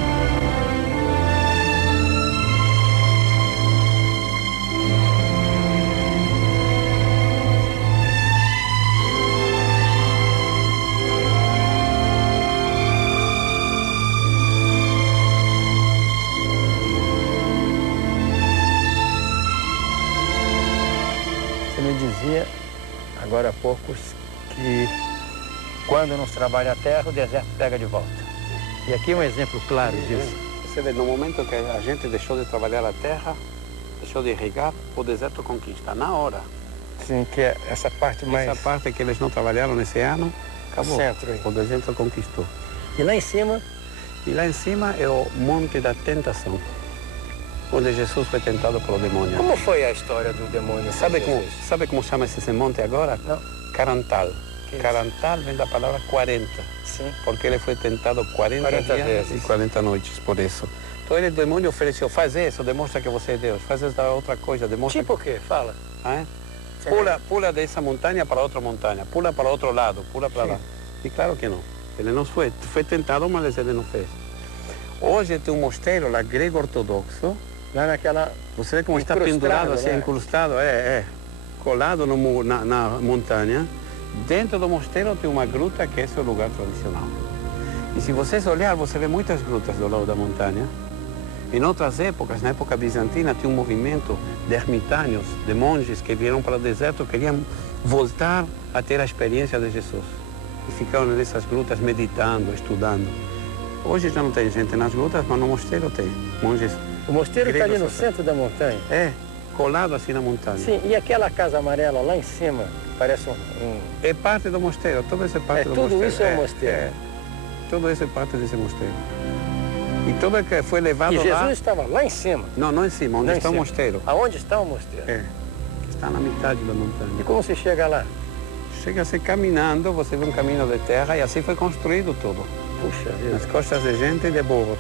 Você me dizia, agora há pouco, que quando não se trabalha a terra, o deserto pega de volta. E aqui é um exemplo claro disso. Você vê, no momento que a gente deixou de trabalhar a terra, deixou de irrigar, o deserto conquista, na hora. Sim, que é essa parte mais... Essa parte que eles não trabalharam nesse ano, acabou. Centro aí. O deserto conquistou. E lá em cima, E lá em cima é o Monte da Tentação, onde Jesus foi tentado pelo demônio. como foi a história do demônio? Sabe como chama esse monte agora? Não. Carantal. Que isso? Carantal vem da palavra 40, Sim. porque ele foi tentado 40 dias vezes. e 40 noites, por isso. Então ele, o demônio ofereceu, faz isso, demonstra que você é Deus, faz essa outra coisa, demonstra... Tipo o quê? Fala. Pula dessa montanha para outra montanha, pula para outro lado, pula para lá. E claro que não. Ele não foi tentado, mas ele não fez. Hoje tem um mosteiro lá, grego ortodoxo. Lá naquela... Você vê como está Incrustado, pendurado assim, né? incrustado, colado na montanha. Dentro do mosteiro tem uma gruta que esse é o lugar tradicional. E se vocês olharem, você vê muitas grutas do lado da montanha. Em outras épocas, na época bizantina, tinha um movimento de ermitânios, de monges que vieram para o deserto, queriam voltar a ter a experiência de Jesus. E ficaram nessas grutas meditando, estudando. Hoje já não tem gente nas grutas, mas no mosteiro tem monges. O mosteiro está ali no gregos, centro da montanha? É, colado assim na montanha. Sim, e aquela casa amarela lá em cima, parece É parte do mosteiro, tudo isso é parte do tudo mosteiro. isso é um mosteiro. Tudo isso é parte desse mosteiro. E tudo que foi levado E lá... Jesus estava lá em cima? Não, não em cima, onde Lá em está o cima. mosteiro. Aonde está o mosteiro? Que está na metade da montanha. E como se chega lá? Chega-se caminhando, você vê um caminho de terra e assim foi construído tudo. Puxa vida. Nas costas de gente e de burros.